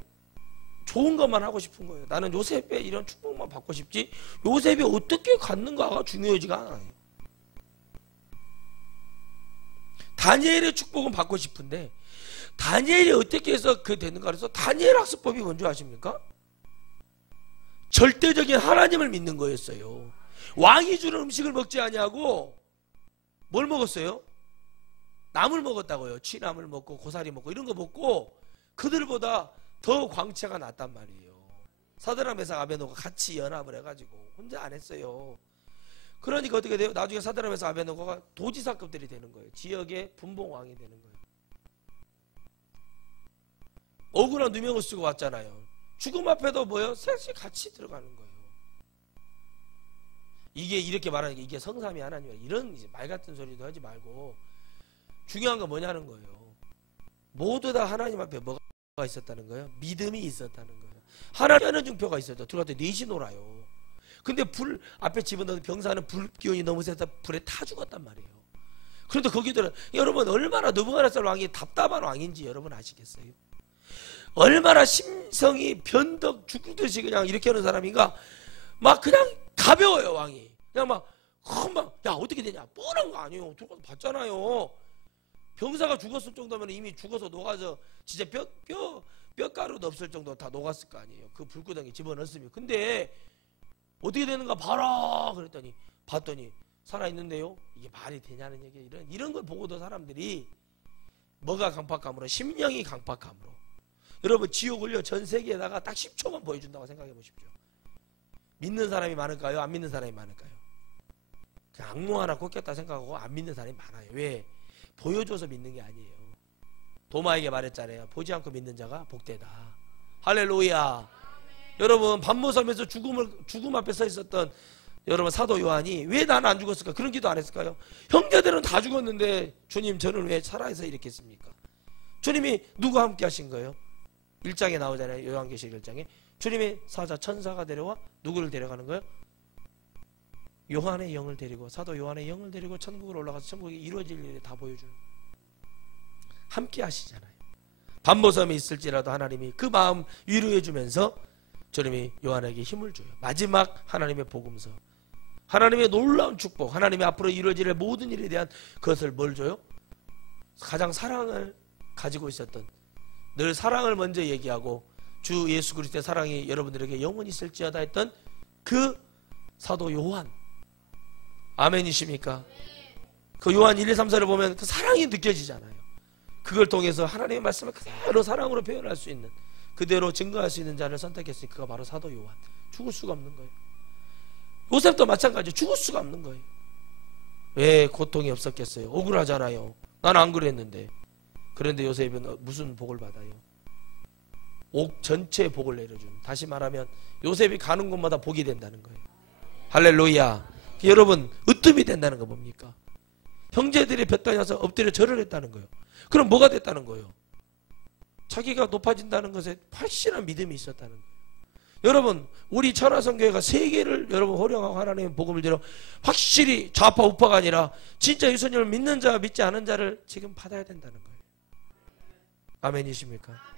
좋은 것만 하고 싶은 거예요. 나는 요셉의 이런 축복만 받고 싶지 요셉이 어떻게 갖는가가 중요하지가 않아요. 다니엘의 축복은 받고 싶은데 다니엘이 어떻게 해서 그 되는가 그래서 다니엘 학습법이 뭔지 아십니까? 절대적인 하나님을 믿는 거였어요. 왕이 주는 음식을 먹지 아니하고 뭘 먹었어요? 나물 먹었다고요. 취나물 먹고 고사리 먹고 이런 거 먹고 그들보다 더 광채가 났단 말이에요. 사드락 메삭 아베노가 같이 연합을 해가지고 혼자 안 했어요. 그러니까 어떻게 돼요? 나중에 사드락 메삭 아베노가 도지사급들이 되는 거예요. 지역의 분봉왕이 되는 거예요. 억울한 누명을 쓰고 왔잖아요. 죽음 앞에도 뭐요? 셋이 같이 들어가는 거예요. 이게 이렇게 말하는 게 이게 성삼위 하나님이야. 이런 이제 말 같은 소리도 하지 말고 중요한 건 뭐냐는 거예요. 모두 다 하나님 앞에 뭐가 있었다는 거예요? 믿음이 있었다는 거예요. 하나님의 증표가 있었죠. 들어갈 때 넷이 놀아요. 근데 불 앞에 집어넣은 병사는 불 기운이 너무 세서 불에 타 죽었단 말이에요. 그런데 거기들은 여러분 얼마나 느부갓네살 왕이 답답한 왕인지 여러분 아시겠어요? 얼마나 심성이 변덕 죽듯이 그냥 이렇게 하는 사람인가? 막 그냥 가벼워요 왕이. 그냥 막 야 어떻게 되냐? 뻔한 거 아니에요. 들어가서 봤잖아요. 병사가 죽었을 정도면 이미 죽어서 녹아서 진짜 뼈가루도 없을 정도 다 녹았을 거 아니에요. 그 불구덩이 집어넣었으면. 근데 어떻게 되는가 봐라 그랬더니 봤더니 살아있는데요. 이게 말이 되냐는 얘기. 이런 걸 보고도 사람들이 뭐가 강팍감으로? 심령이 강팍감으로. 여러분 지옥을요 전 세계에다가 딱 10초만 보여준다고 생각해 보십시오. 믿는 사람이 많을까요? 안 믿는 사람이 많을까요? 그냥 악몽 하나 꽂혔다 생각하고 안 믿는 사람이 많아요. 왜? 보여줘서 믿는 게 아니에요. 도마에게 말했잖아요. 보지 않고 믿는 자가 복되다. 할렐루야. 여러분 밤모섬에서 죽음 앞에 서 있었던 여러분 사도 요한이 왜 나는 안 죽었을까? 그런 기도 안 했을까요? 형제들은 다 죽었는데 주님 저는 왜 살아서 이렇게 했습니까? 주님이 누구와 함께 하신 거예요? 1장에 나오잖아요. 요한계시록 1장에 주님의 사자 천사가 데려와 누구를 데려가는 거예요? 요한의 영을 데리고 사도 요한의 영을 데리고 천국으로 올라가서 천국에 이루어질 일을 다 보여주는 함께 하시잖아요. 밤모섬에 있을지라도 하나님이 그 마음 위로해 주면서 주님이 요한에게 힘을 줘요. 마지막 하나님의 복음서 하나님의 놀라운 축복 하나님의 앞으로 이루어질 모든 일에 대한 그것을 뭘 줘요? 가장 사랑을 가지고 있었던 늘 사랑을 먼저 얘기하고 주 예수 그리스도의 사랑이 여러분들에게 영원히 있을지어다 했던 그 사도 요한 아멘이십니까? 그 요한 1, 2, 3, 4를 보면 그 사랑이 느껴지잖아요. 그걸 통해서 하나님의 말씀을 그대로 사랑으로 표현할 수 있는 그대로 증거할 수 있는 자를 선택했으니 그가 바로 사도 요한. 죽을 수가 없는 거예요. 요셉도 마찬가지로 죽을 수가 없는 거예요. 왜 고통이 없었겠어요? 억울하잖아요. 난 안 그랬는데. 그런데 요셉은 무슨 복을 받아요? 옥 전체의 복을 내려준. 다시 말하면 요셉이 가는 곳마다 복이 된다는 거예요. 할렐루야. 여러분 으뜸이 된다는 거 뭡니까? 형제들이 볕다니 와서 엎드려 절을 했다는 거예요. 그럼 뭐가 됐다는 거예요? 자기가 높아진다는 것에 확실한 믿음이 있었다는 거예요. 여러분 우리 천하성교회가 세계를 여러분 호령하고 하나님의 복음을 들어 확실히 좌파 우파가 아니라 진짜 예수님을 믿는 자 믿지 않은 자를 지금 받아야 된다는 거예요. 아멘이십니까?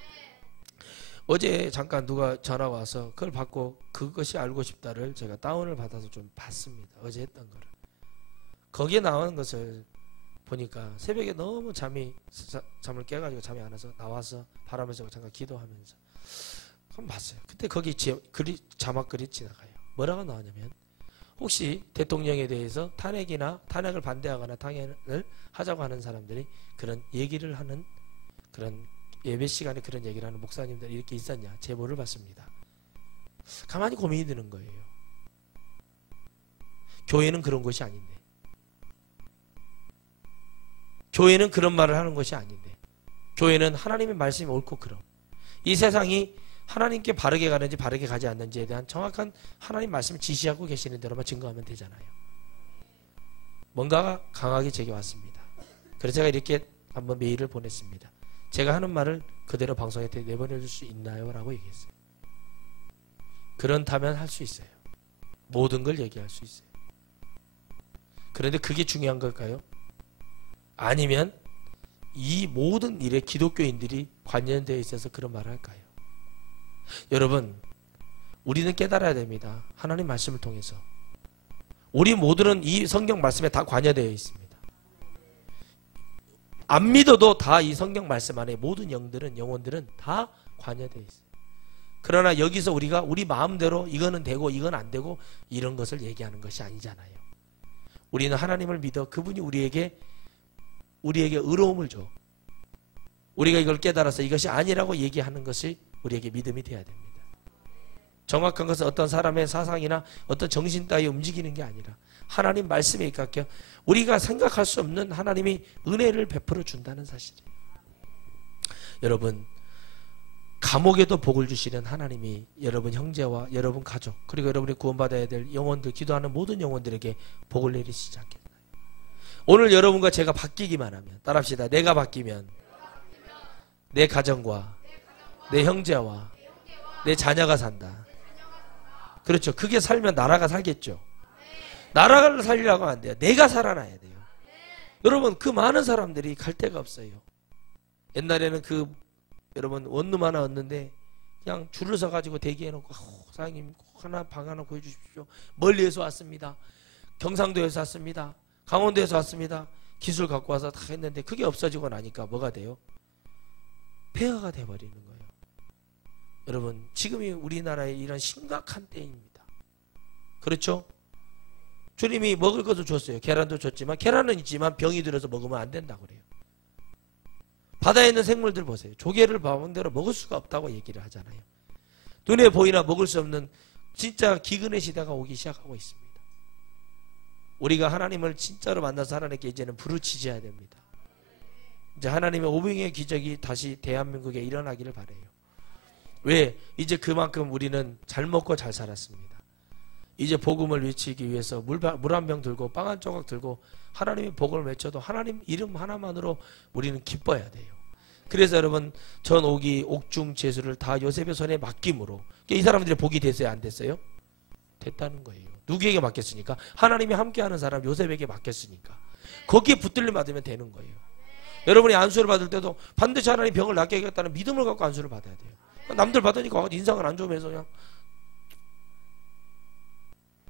어제 잠깐 누가 전화 와서 그걸 받고 그것이 알고 싶다를 제가 다운을 받아서 좀 봤습니다. 어제 했던 거를. 거기에 나오는 것을 보니까 새벽에 너무 잠을 깨가지고 잠이 안 와서 나와서 바라면서 잠깐 기도하면서 한번 봤어요. 그때 거기 자막글이 지나가요. 뭐라고 나오냐면, 혹시 대통령에 대해서 탄핵을 반대하거나 탄핵을 하자고 하는 사람들이 그런 얘기를 하는, 그런 예배 시간에 그런 얘기를 하는 목사님들이 이렇게 있었냐 제보를 받습니다. 가만히 고민이 드는 거예요. 교회는 그런 것이 아닌데, 교회는 그런 말을 하는 것이 아닌데, 교회는 하나님의 말씀이 옳고 그름, 이 세상이 하나님께 바르게 가는지 바르게 가지 않는지에 대한 정확한 하나님 말씀을 지시하고 계시는 대로만 증거하면 되잖아요. 뭔가가 강하게 제게 왔습니다. 그래서 제가 이렇게 한번 메일을 보냈습니다. 제가 하는 말을 그대로 방송에 내보내줄 수 있나요? 라고 얘기했어요. 그렇다면 할 수 있어요. 모든 걸 얘기할 수 있어요. 그런데 그게 중요한 걸까요? 아니면 이 모든 일에 기독교인들이 관련되어 있어서 그런 말을 할까요? 여러분, 우리는 깨달아야 됩니다. 하나님 말씀을 통해서 우리 모두는 이 성경 말씀에 다 관여되어 있습니다. 안 믿어도 다 이 성경 말씀 안에 모든 영혼들은 다 관여되어 있어요. 그러나 여기서 우리가 우리 마음대로 이거는 되고 이건 안 되고 이런 것을 얘기하는 것이 아니잖아요. 우리는 하나님을 믿어 그분이 우리에게 의로움을 줘. 우리가 이걸 깨달아서 이것이 아니라고 얘기하는 것이 우리에게 믿음이 되어야 됩니다. 정확한 것은 어떤 사람의 사상이나 어떤 정신 따위에 움직이는 게 아니라 하나님 말씀에 입각해 우리가 생각할 수 없는 하나님이 은혜를 베풀어 준다는 사실이에요. 여러분, 감옥에도 복을 주시는 하나님이 여러분 형제와 여러분 가족, 그리고 여러분이 구원받아야 될 영혼들, 기도하는 모든 영혼들에게 복을 내리시지 않겠나요? 오늘 여러분과 제가 바뀌기만 하면, 따라합시다. 내가 바뀌면 내 가정과 내 형제와 내 자녀가 산다. 그렇죠. 그게 살면 나라가 살겠죠. 나라를 살리라고 하면 안 돼요. 내가 살아나야 돼요. 여러분, 그 많은 사람들이 갈 데가 없어요. 옛날에는 여러분 원룸 하나 얻는데 그냥 줄을 서가지고 대기해놓고, 사장님 하나 방 하나 구해주십시오. 멀리에서 왔습니다. 경상도에서 왔습니다. 강원도에서 왔습니다. 기술 갖고 와서 다 했는데 그게 없어지고 나니까 뭐가 돼요? 폐허가 돼버리는 거예요. 여러분, 지금이 우리나라의 이런 심각한 때입니다. 그렇죠? 주님이 먹을 것도 줬어요. 계란도 줬지만, 계란은 있지만 병이 들어서 먹으면 안 된다고 그래요. 바다에 있는 생물들 보세요. 조개를 마음대로 먹을 수가 없다고 얘기를 하잖아요. 눈에 보이나 먹을 수 없는 진짜 기근의 시대가 오기 시작하고 있습니다. 우리가 하나님을 진짜로 만나서 하나님께 이제는 부르짖어야 됩니다. 이제 하나님의 오병이의 기적이 다시 대한민국에 일어나기를 바라요. 왜? 이제 그만큼 우리는 잘 먹고 잘 살았습니다. 이제 복음을 외치기 위해서 물 한 병 들고 빵 한 조각 들고 하나님의 복을 외쳐도 하나님 이름 하나만으로 우리는 기뻐야 돼요. 그래서 여러분, 전 오기 옥중 제수를 다 요셉의 손에 맡김으로, 이 사람들이 복이 됐어요, 안 됐어요? 됐다는 거예요. 누구에게 맡겼으니까? 하나님이 함께하는 사람 요셉에게 맡겼으니까 거기에 붙들림 받으면 되는 거예요. 여러분이 안수를 받을 때도 반드시 하나님 병을 낫게 하겠다는 믿음을 갖고 안수를 받아야 돼요. 남들 받으니까 인상을 안 좋으면서 그냥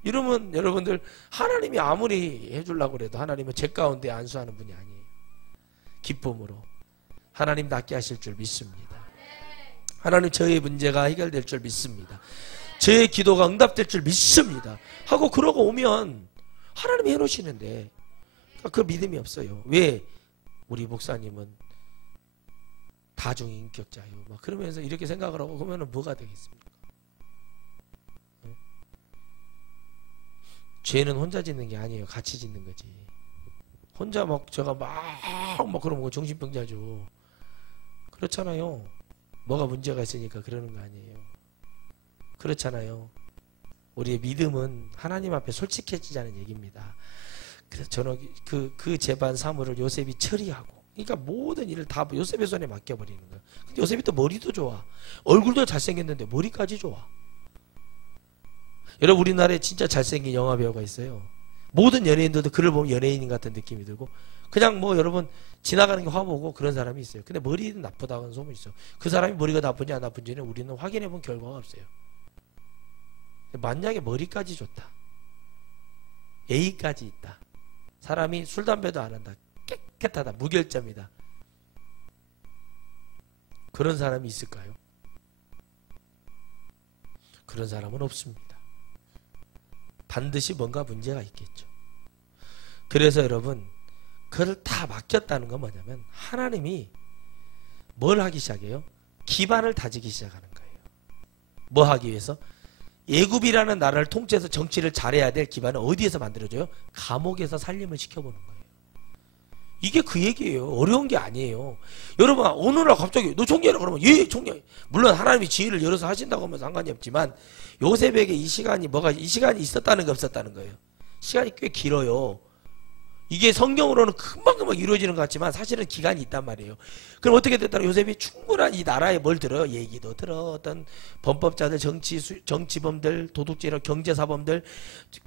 이러면 여러분들, 하나님이 아무리 해주려고 해도 하나님은 제 가운데 안수하는 분이 아니에요. 기쁨으로 하나님 낫게 하실 줄 믿습니다. 하나님 저의 문제가 해결될 줄 믿습니다. 제 기도가 응답될 줄 믿습니다 하고 그러고 오면 하나님이 해놓으시는데 그 믿음이 없어요. 왜? 우리 목사님은 다중인격자예요. 막 그러면서 이렇게 생각을 하고 그러면 뭐가 되겠습니까? 네? 죄는 혼자 짓는 게 아니에요. 같이 짓는 거지. 혼자 막 제가 막 그러면 정신병자죠. 그렇잖아요. 뭐가 문제가 있으니까 그러는 거 아니에요. 그렇잖아요. 우리의 믿음은 하나님 앞에 솔직해지자는 얘기입니다. 그래서 저는 그 재반 사물을 요셉이 처리하고, 그러니까 모든 일을 다 요셉의 손에 맡겨버리는 거예요. 근데 요셉이 또 머리도 좋아. 얼굴도 잘생겼는데 머리까지 좋아. 여러분, 우리나라에 진짜 잘생긴 영화배우가 있어요. 모든 연예인들도 그를 보면 연예인 같은 느낌이 들고, 그냥 뭐 여러분 지나가는 게 화보고 그런 사람이 있어요. 근데 머리는 나쁘다는 소문이 있어. 그 사람이 머리가 나쁜지 안 나쁜지는 우리는 확인해 본 결과가 없어요. 만약에 머리까지 좋다, A까지 있다, 사람이 술 담배도 안 한다, 깨끗하다, 무결점이다. 그런 사람이 있을까요? 그런 사람은 없습니다. 반드시 뭔가 문제가 있겠죠. 그래서 여러분, 그걸 다 맡겼다는 건 뭐냐면 하나님이 뭘 하기 시작해요? 기반을 다지기 시작하는 거예요. 뭐 하기 위해서? 애굽이라는 나라를 통치해서 정치를 잘해야 될 기반을 어디에서 만들어줘요? 감옥에서 살림을 시켜보는 거예요. 이게 그 얘기예요. 어려운 게 아니에요. 여러분, 어느 날 갑자기 너 총리라 그러면 예, 총리. 물론 하나님이 지혜를 열어서 하신다고 하면 상관이 없지만 요셉에게 이 시간이 있었다는 게 없었다는 거예요. 시간이 꽤 길어요. 이게 성경으로는 금방 이루어지는 것 같지만 사실은 기간이 있단 말이에요. 그럼 어떻게 됐다라? 요셉이 충분한 이 나라에 뭘 들어요? 얘기도 들어. 어떤 범법자들, 정치범들, 도둑질, 경제사범들,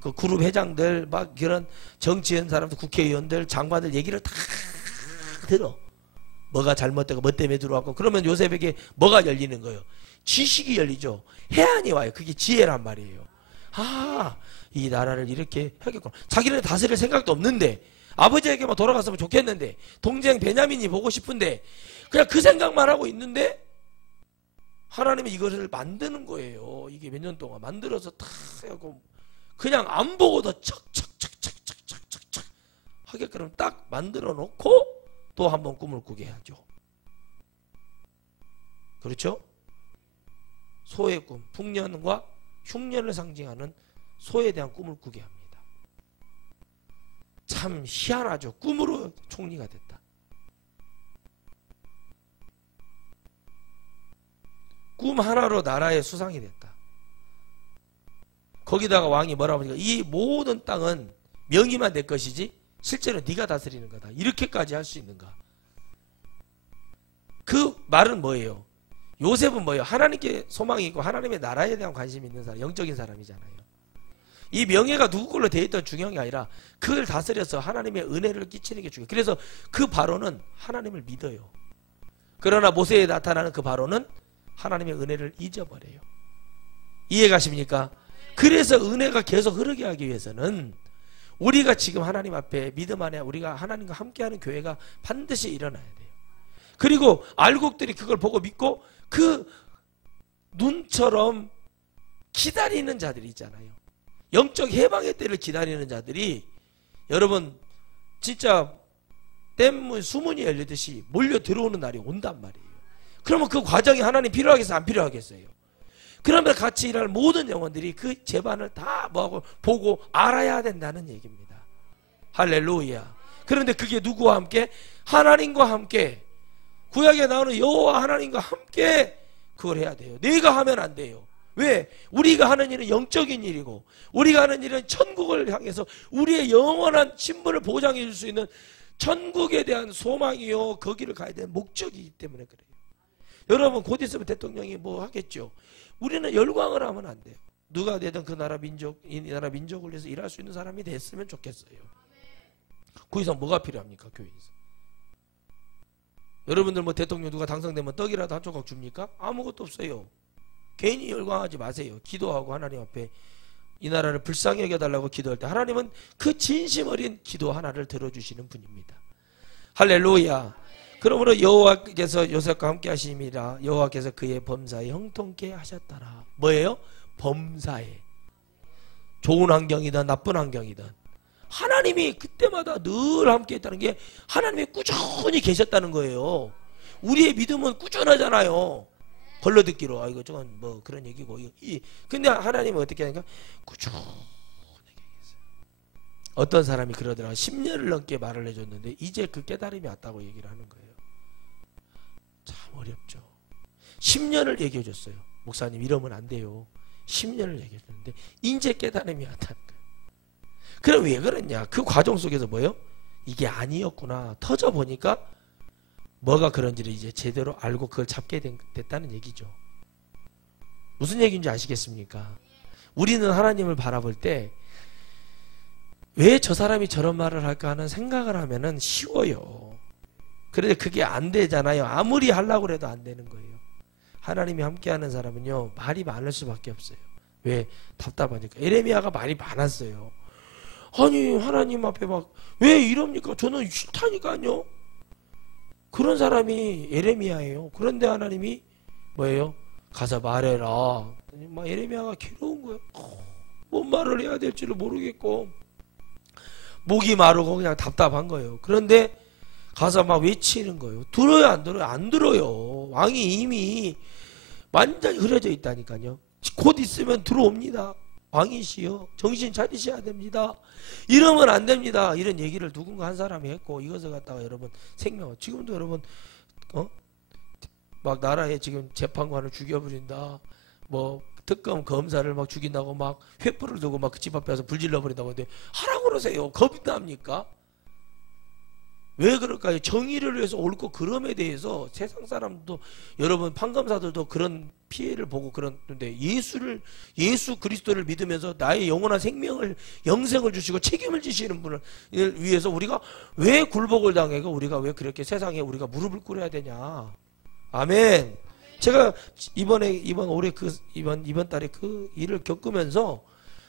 그 그룹 회장들, 막 그런 정치인 사람들, 국회의원들, 장관들 얘기를 다 들어. 뭐가 잘못되고 뭐 때문에 들어왔고. 그러면 요셉에게 뭐가 열리는 거예요? 지식이 열리죠. 해안이 와요. 그게 지혜란 말이에요. 아, 이 나라를 이렇게 하겠구나. 자기는 다스릴 생각도 없는데, 아버지에게만 돌아갔으면 좋겠는데, 동생 베냐민이 보고 싶은데, 그냥 그 생각만 하고 있는데 하나님이 이것을 만드는 거예요. 이게 몇 년 동안 만들어서 다 하고 그냥 안 보고도 척척척척척척척 하게끔 딱 만들어 놓고 또 한번 꿈을 꾸게 하죠. 그렇죠? 소의 꿈, 풍년과 흉년을 상징하는 소에 대한 꿈을 꾸게 합니다. 참 희한하죠. 꿈으로 총리가 됐다. 꿈 하나로 나라의 수상이 됐다. 거기다가 왕이 뭐라고 하니까 이 모든 땅은 명의만 내 것이지 실제로 네가 다스리는 거다. 이렇게까지 할 수 있는가? 그 말은 뭐예요? 요셉은 뭐예요? 하나님께 소망이 있고 하나님의 나라에 대한 관심이 있는 사람, 영적인 사람이잖아요. 이 명예가 누구 걸로 되어 있던 중요한 게 아니라 그걸 다스려서 하나님의 은혜를 끼치는 게 중요해요. 그래서 그 바로는 하나님을 믿어요. 그러나 모세에 나타나는 그 바로는 하나님의 은혜를 잊어버려요. 이해가십니까? 그래서 은혜가 계속 흐르게 하기 위해서는 우리가 지금 하나님 앞에 믿음 안에 우리가 하나님과 함께하는 교회가 반드시 일어나야 돼요. 그리고 알곡들이 그걸 보고 믿고 그 눈처럼 기다리는 자들이 있잖아요. 영적 해방의 때를 기다리는 자들이 여러분 진짜 댐 수문이 열리듯이 몰려 들어오는 날이 온단 말이에요. 그러면 그 과정이 하나님 필요하겠어요? 안 필요하겠어요? 그러면 같이 일할 모든 영혼들이 그 제반을 다 뭐하고 보고 알아야 된다는 얘기입니다. 할렐루야. 그런데 그게 누구와 함께? 하나님과 함께. 구약에 나오는 여호와 하나님과 함께 그걸 해야 돼요. 내가 하면 안 돼요. 왜? 우리가 하는 일은 영적인 일이고 우리가 하는 일은 천국을 향해서 우리의 영원한 신분을 보장해 줄 수 있는 천국에 대한 소망이요 거기를 가야 되는 목적이기 때문에 그래요. 여러분 곧 있으면 대통령이 뭐 하겠죠. 우리는 열광을 하면 안 돼요. 누가 되든 그 나라 민족, 이 나라 민족을 위해서 일할 수 있는 사람이 됐으면 좋겠어요. 그 이상 뭐가 필요합니까? 교회에서. 여러분들 뭐 대통령 누가 당선되면 떡이라도 한 조각 줍니까? 아무것도 없어요. 괜히 열광하지 마세요. 기도하고 하나님 앞에 이 나라를 불쌍히 여겨달라고 기도할 때 하나님은 그 진심 어린 기도 하나를 들어주시는 분입니다. 할렐루야. 그러므로 여호와께서 요셉과 함께 하심이라 여호와께서 그의 범사에 형통케 하셨더라. 뭐예요? 범사에. 좋은 환경이든 나쁜 환경이든 하나님이 그때마다 늘 함께 했다는 게 하나님이 꾸준히 계셨다는 거예요. 우리의 믿음은 꾸준하잖아요. 걸러듣기로 아 이거 저건 뭐 그런 얘기고 근데 하나님은 어떻게 하니까 꾸준하게 계세요. 어떤 사람이 그러더라고요. 10년을 넘게 말을 해줬는데 이제 그 깨달음이 왔다고 얘기를 하는 거예요. 참 어렵죠. 10년을 얘기해줬어요. 목사님 이러면 안 돼요. 10년을 얘기해줬는데 이제 깨달음이 왔다는 거예요. 그럼 왜 그랬냐? 그 과정 속에서 뭐예요? 이게 아니었구나. 터져보니까 뭐가 그런지를 이제 제대로 알고 그걸 잡게 됐다는 얘기죠. 무슨 얘기인지 아시겠습니까? 우리는 하나님을 바라볼 때 왜 저 사람이 저런 말을 할까 하는 생각을 하면은 쉬워요. 그런데 그게 안 되잖아요. 아무리 하려고 해도 안 되는 거예요. 하나님이 함께하는 사람은요 말이 많을 수밖에 없어요. 왜? 답답하니까. 에레미야가 말이 많았어요. 아니 하나님 앞에 막 왜 이럽니까? 저는 싫다니까요. 그런 사람이 예레미야예요. 그런데 하나님이 뭐예요? 가서 말해라. 막 예레미야가 괴로운 거예요. 뭔 말을 해야 될지를 모르겠고 목이 마르고 그냥 답답한 거예요. 그런데 가서 막 외치는 거예요. 들어요 안 들어요? 안 들어요. 왕이 이미 완전히 흐려져 있다니까요. 곧 있으면 들어옵니다. 왕이시여 정신 차리셔야 됩니다. 이러면 안 됩니다. 이런 얘기를 누군가 한 사람이 했고 이것을 갖다가 여러분 생명 지금도 여러분 막 나라에 지금 재판관을 죽여버린다. 뭐 특검 검사를 막 죽인다고 막 횃불을 들고 막 그 집 앞에 와서 불질러 버린다고 하는데 하라고 그러세요. 겁이 납니까? 왜 그럴까요? 정의를 위해서 옳고 그름에 대해서 세상 사람도 여러분 판검사들도 그런 피해를 보고 그러는데 예수 그리스도를 믿으면서 나의 영원한 생명을 영생을 주시고 책임을 지시는 분을 위해서 우리가 왜 굴복을 당하고 우리가 왜 그렇게 세상에 우리가 무릎을 꿇어야 되냐? 아멘. 제가 이번 올해 이번 달에 그 일을 겪으면서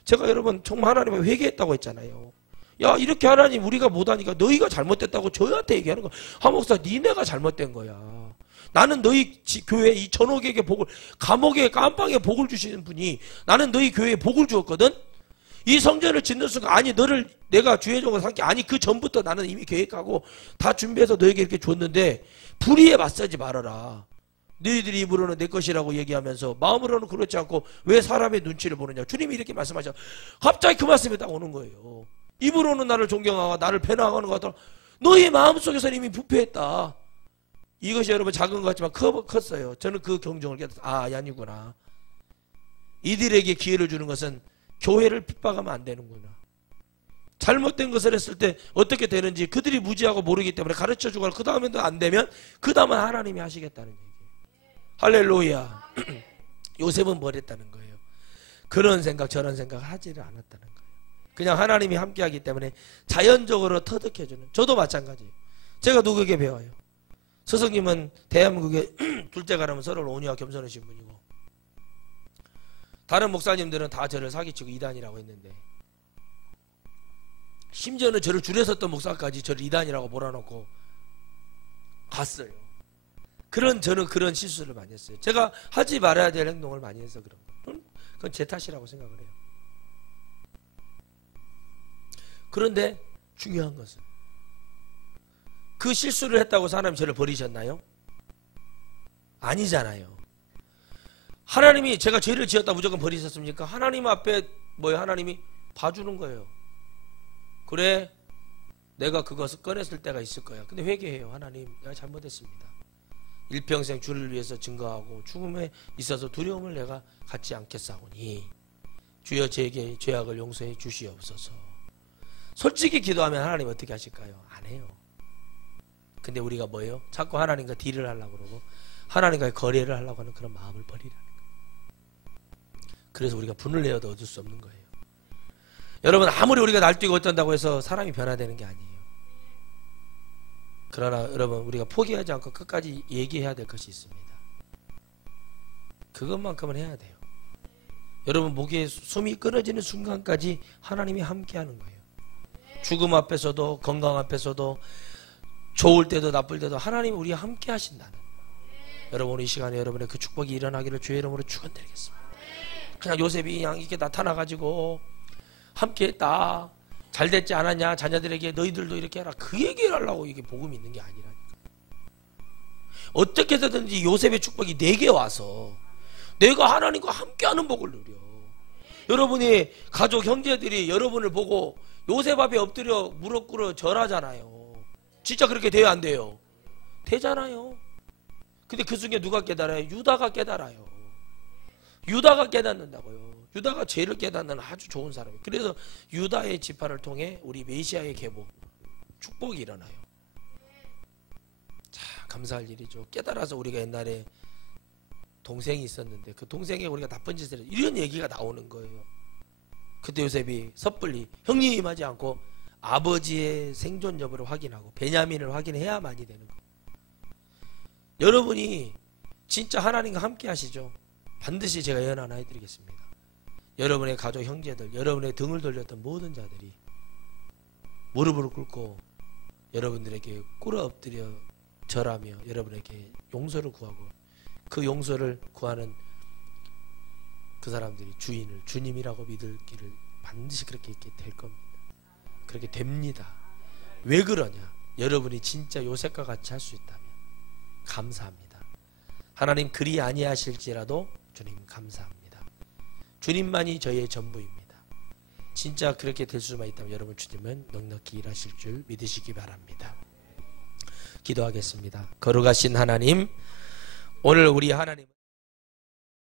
제가 여러분 정말 하나님을 회개했다고 했잖아요. 야 이렇게 하나님 우리가 못하니까 너희가 잘못됐다고 저희한테 얘기하는 거야. 하 목사 니네가 잘못된 거야. 나는 너희 교회 이 전옥에게 복을 감옥에 깜빵에 복을 주시는 분이 나는 너희 교회에 복을 주었거든. 이 성전을 짓는 순간 아니 너를 내가 주의 종으로 삼게 아니 그 전부터 나는 이미 계획하고 다 준비해서 너에게 이렇게 줬는데 불의에 맞서지 말아라. 너희들이 입으로는 내 것이라고 얘기하면서 마음으로는 그렇지 않고 왜 사람의 눈치를 보느냐. 주님이 이렇게 말씀하셔. 갑자기 그 말씀이 딱 오는 거예요. 입으로는 나를 존경하고 나를 배나가는 것 같더라. 너희 마음속에서는 이미 부패했다. 이것이 여러분 작은 것 같지만 컸어요. 저는 그 경종을 깨닫았어요. 아니구나. 이들에게 기회를 주는 것은 교회를 핍박하면 안 되는구나. 잘못된 것을 했을 때 어떻게 되는지 그들이 무지하고 모르기 때문에 가르쳐주고 그 다음에도 안 되면 그 다음은 하나님이 하시겠다는 얘기예요. 할렐루야. 요셉은 버렸다는 거예요. 그런 생각 저런 생각 하지를 않았다는 거예요. 그냥 하나님이 함께하기 때문에 자연적으로 터득해주는. 저도 마찬가지예요. 제가 누구에게 배워요? 스승님은 대한민국에 둘째 가라면 서로를 온유와 겸손하신 분이고 다른 목사님들은 다 저를 사기치고 이단이라고 했는데 심지어는 저를 줄에 섰던 목사까지 저를 이단이라고 몰아놓고 갔어요. 저는 그런 실수를 많이 했어요. 제가 하지 말아야 될 행동을 많이 해서 그런 거예요. 그건 제 탓이라고 생각을 해요. 그런데 중요한 것은 그 실수를 했다고 사람이 저를 버리셨나요? 아니잖아요. 하나님이 제가 죄를 지었다 무조건 버리셨습니까? 하나님 앞에 뭐예요? 하나님이 봐주는 거예요. 그래 내가 그것을 꺼냈을 때가 있을 거야. 근데 회개해요. 하나님 내가 잘못했습니다. 일평생 주를 위해서 증거하고 죽음에 있어서 두려움을 내가 갖지 않겠사오니 주여 제게 죄악을 용서해 주시옵소서. 솔직히 기도하면 하나님 어떻게 하실까요? 안 해요. 근데 우리가 뭐예요? 자꾸 하나님과 딜을 하려고 그러고 하나님과의 거래를 하려고 하는 그런 마음을 버리라는 거예요. 그래서 우리가 분을 내어도 얻을 수 없는 거예요. 여러분 아무리 우리가 날뛰고 어쩐다고 해서 사람이 변화되는 게 아니에요. 그러나 여러분 우리가 포기하지 않고 끝까지 얘기해야 될 것이 있습니다. 그것만큼은 해야 돼요. 여러분 목에 숨이 끊어지는 순간까지 하나님이 함께하는 거예요. 죽음 앞에서도 건강 앞에서도 좋을 때도 나쁠 때도 하나님이 우리와 함께 하신다는. 여러분 이 시간에 여러분의 그 축복이 일어나기를 주의 이름으로 축원드리겠습니다. 그냥 요셉이 그냥 이렇게 나타나가지고 함께했다. 잘 됐지 않았냐 자녀들에게 너희들도 이렇게 해라. 그 얘기를 하려고 이게 복음이 있는 게 아니라니까. 어떻게 해서든지 요셉의 축복이 내게 와서 내가 하나님과 함께하는 복을 누려. 여러분이 가족 형제들이 여러분을 보고 요셉 앞에 엎드려 무릎 꿇어 절하잖아요. 진짜 그렇게 돼요 안 돼요? 되잖아요. 근데 그 중에 누가 깨달아요? 유다가 깨달아요. 유다가 깨닫는다고요. 유다가 죄를 깨닫는 아주 좋은 사람이에요. 그래서 유다의 지파를 통해 우리 메시아의 계복 축복이 일어나요. 자 감사할 일이죠. 깨달아서 우리가 옛날에 동생이 있었는데 그 동생이 우리가 나쁜 짓을 했 이런 얘기가 나오는 거예요. 그때 요셉이 섣불리 형님 하지 않고 아버지의 생존 여부를 확인하고 베냐민을 확인해야만이 되는 거예요. 여러분이 진짜 하나님과 함께 하시죠. 반드시 제가 예언 하나 해드리겠습니다. 여러분의 가족 형제들, 여러분의 등을 돌렸던 모든 자들이 무릎을 꿇고 여러분들에게 꿇어 엎드려 절하며 여러분에게 용서를 구하고 그 용서를 구하는 그 사람들이 주인을 주님이라고 믿을 길을 반드시 그렇게 있게 될 겁니다. 그렇게 됩니다. 왜 그러냐? 여러분이 진짜 요셉과 같이 할 수 있다면 감사합니다. 하나님 그리 아니하실지라도 주님 감사합니다. 주님만이 저의 전부입니다. 진짜 그렇게 될 수만 있다면 여러분 주님은 넉넉히 일하실 줄 믿으시기 바랍니다. 기도하겠습니다. 거룩하신 하나님, 오늘 우리 하나님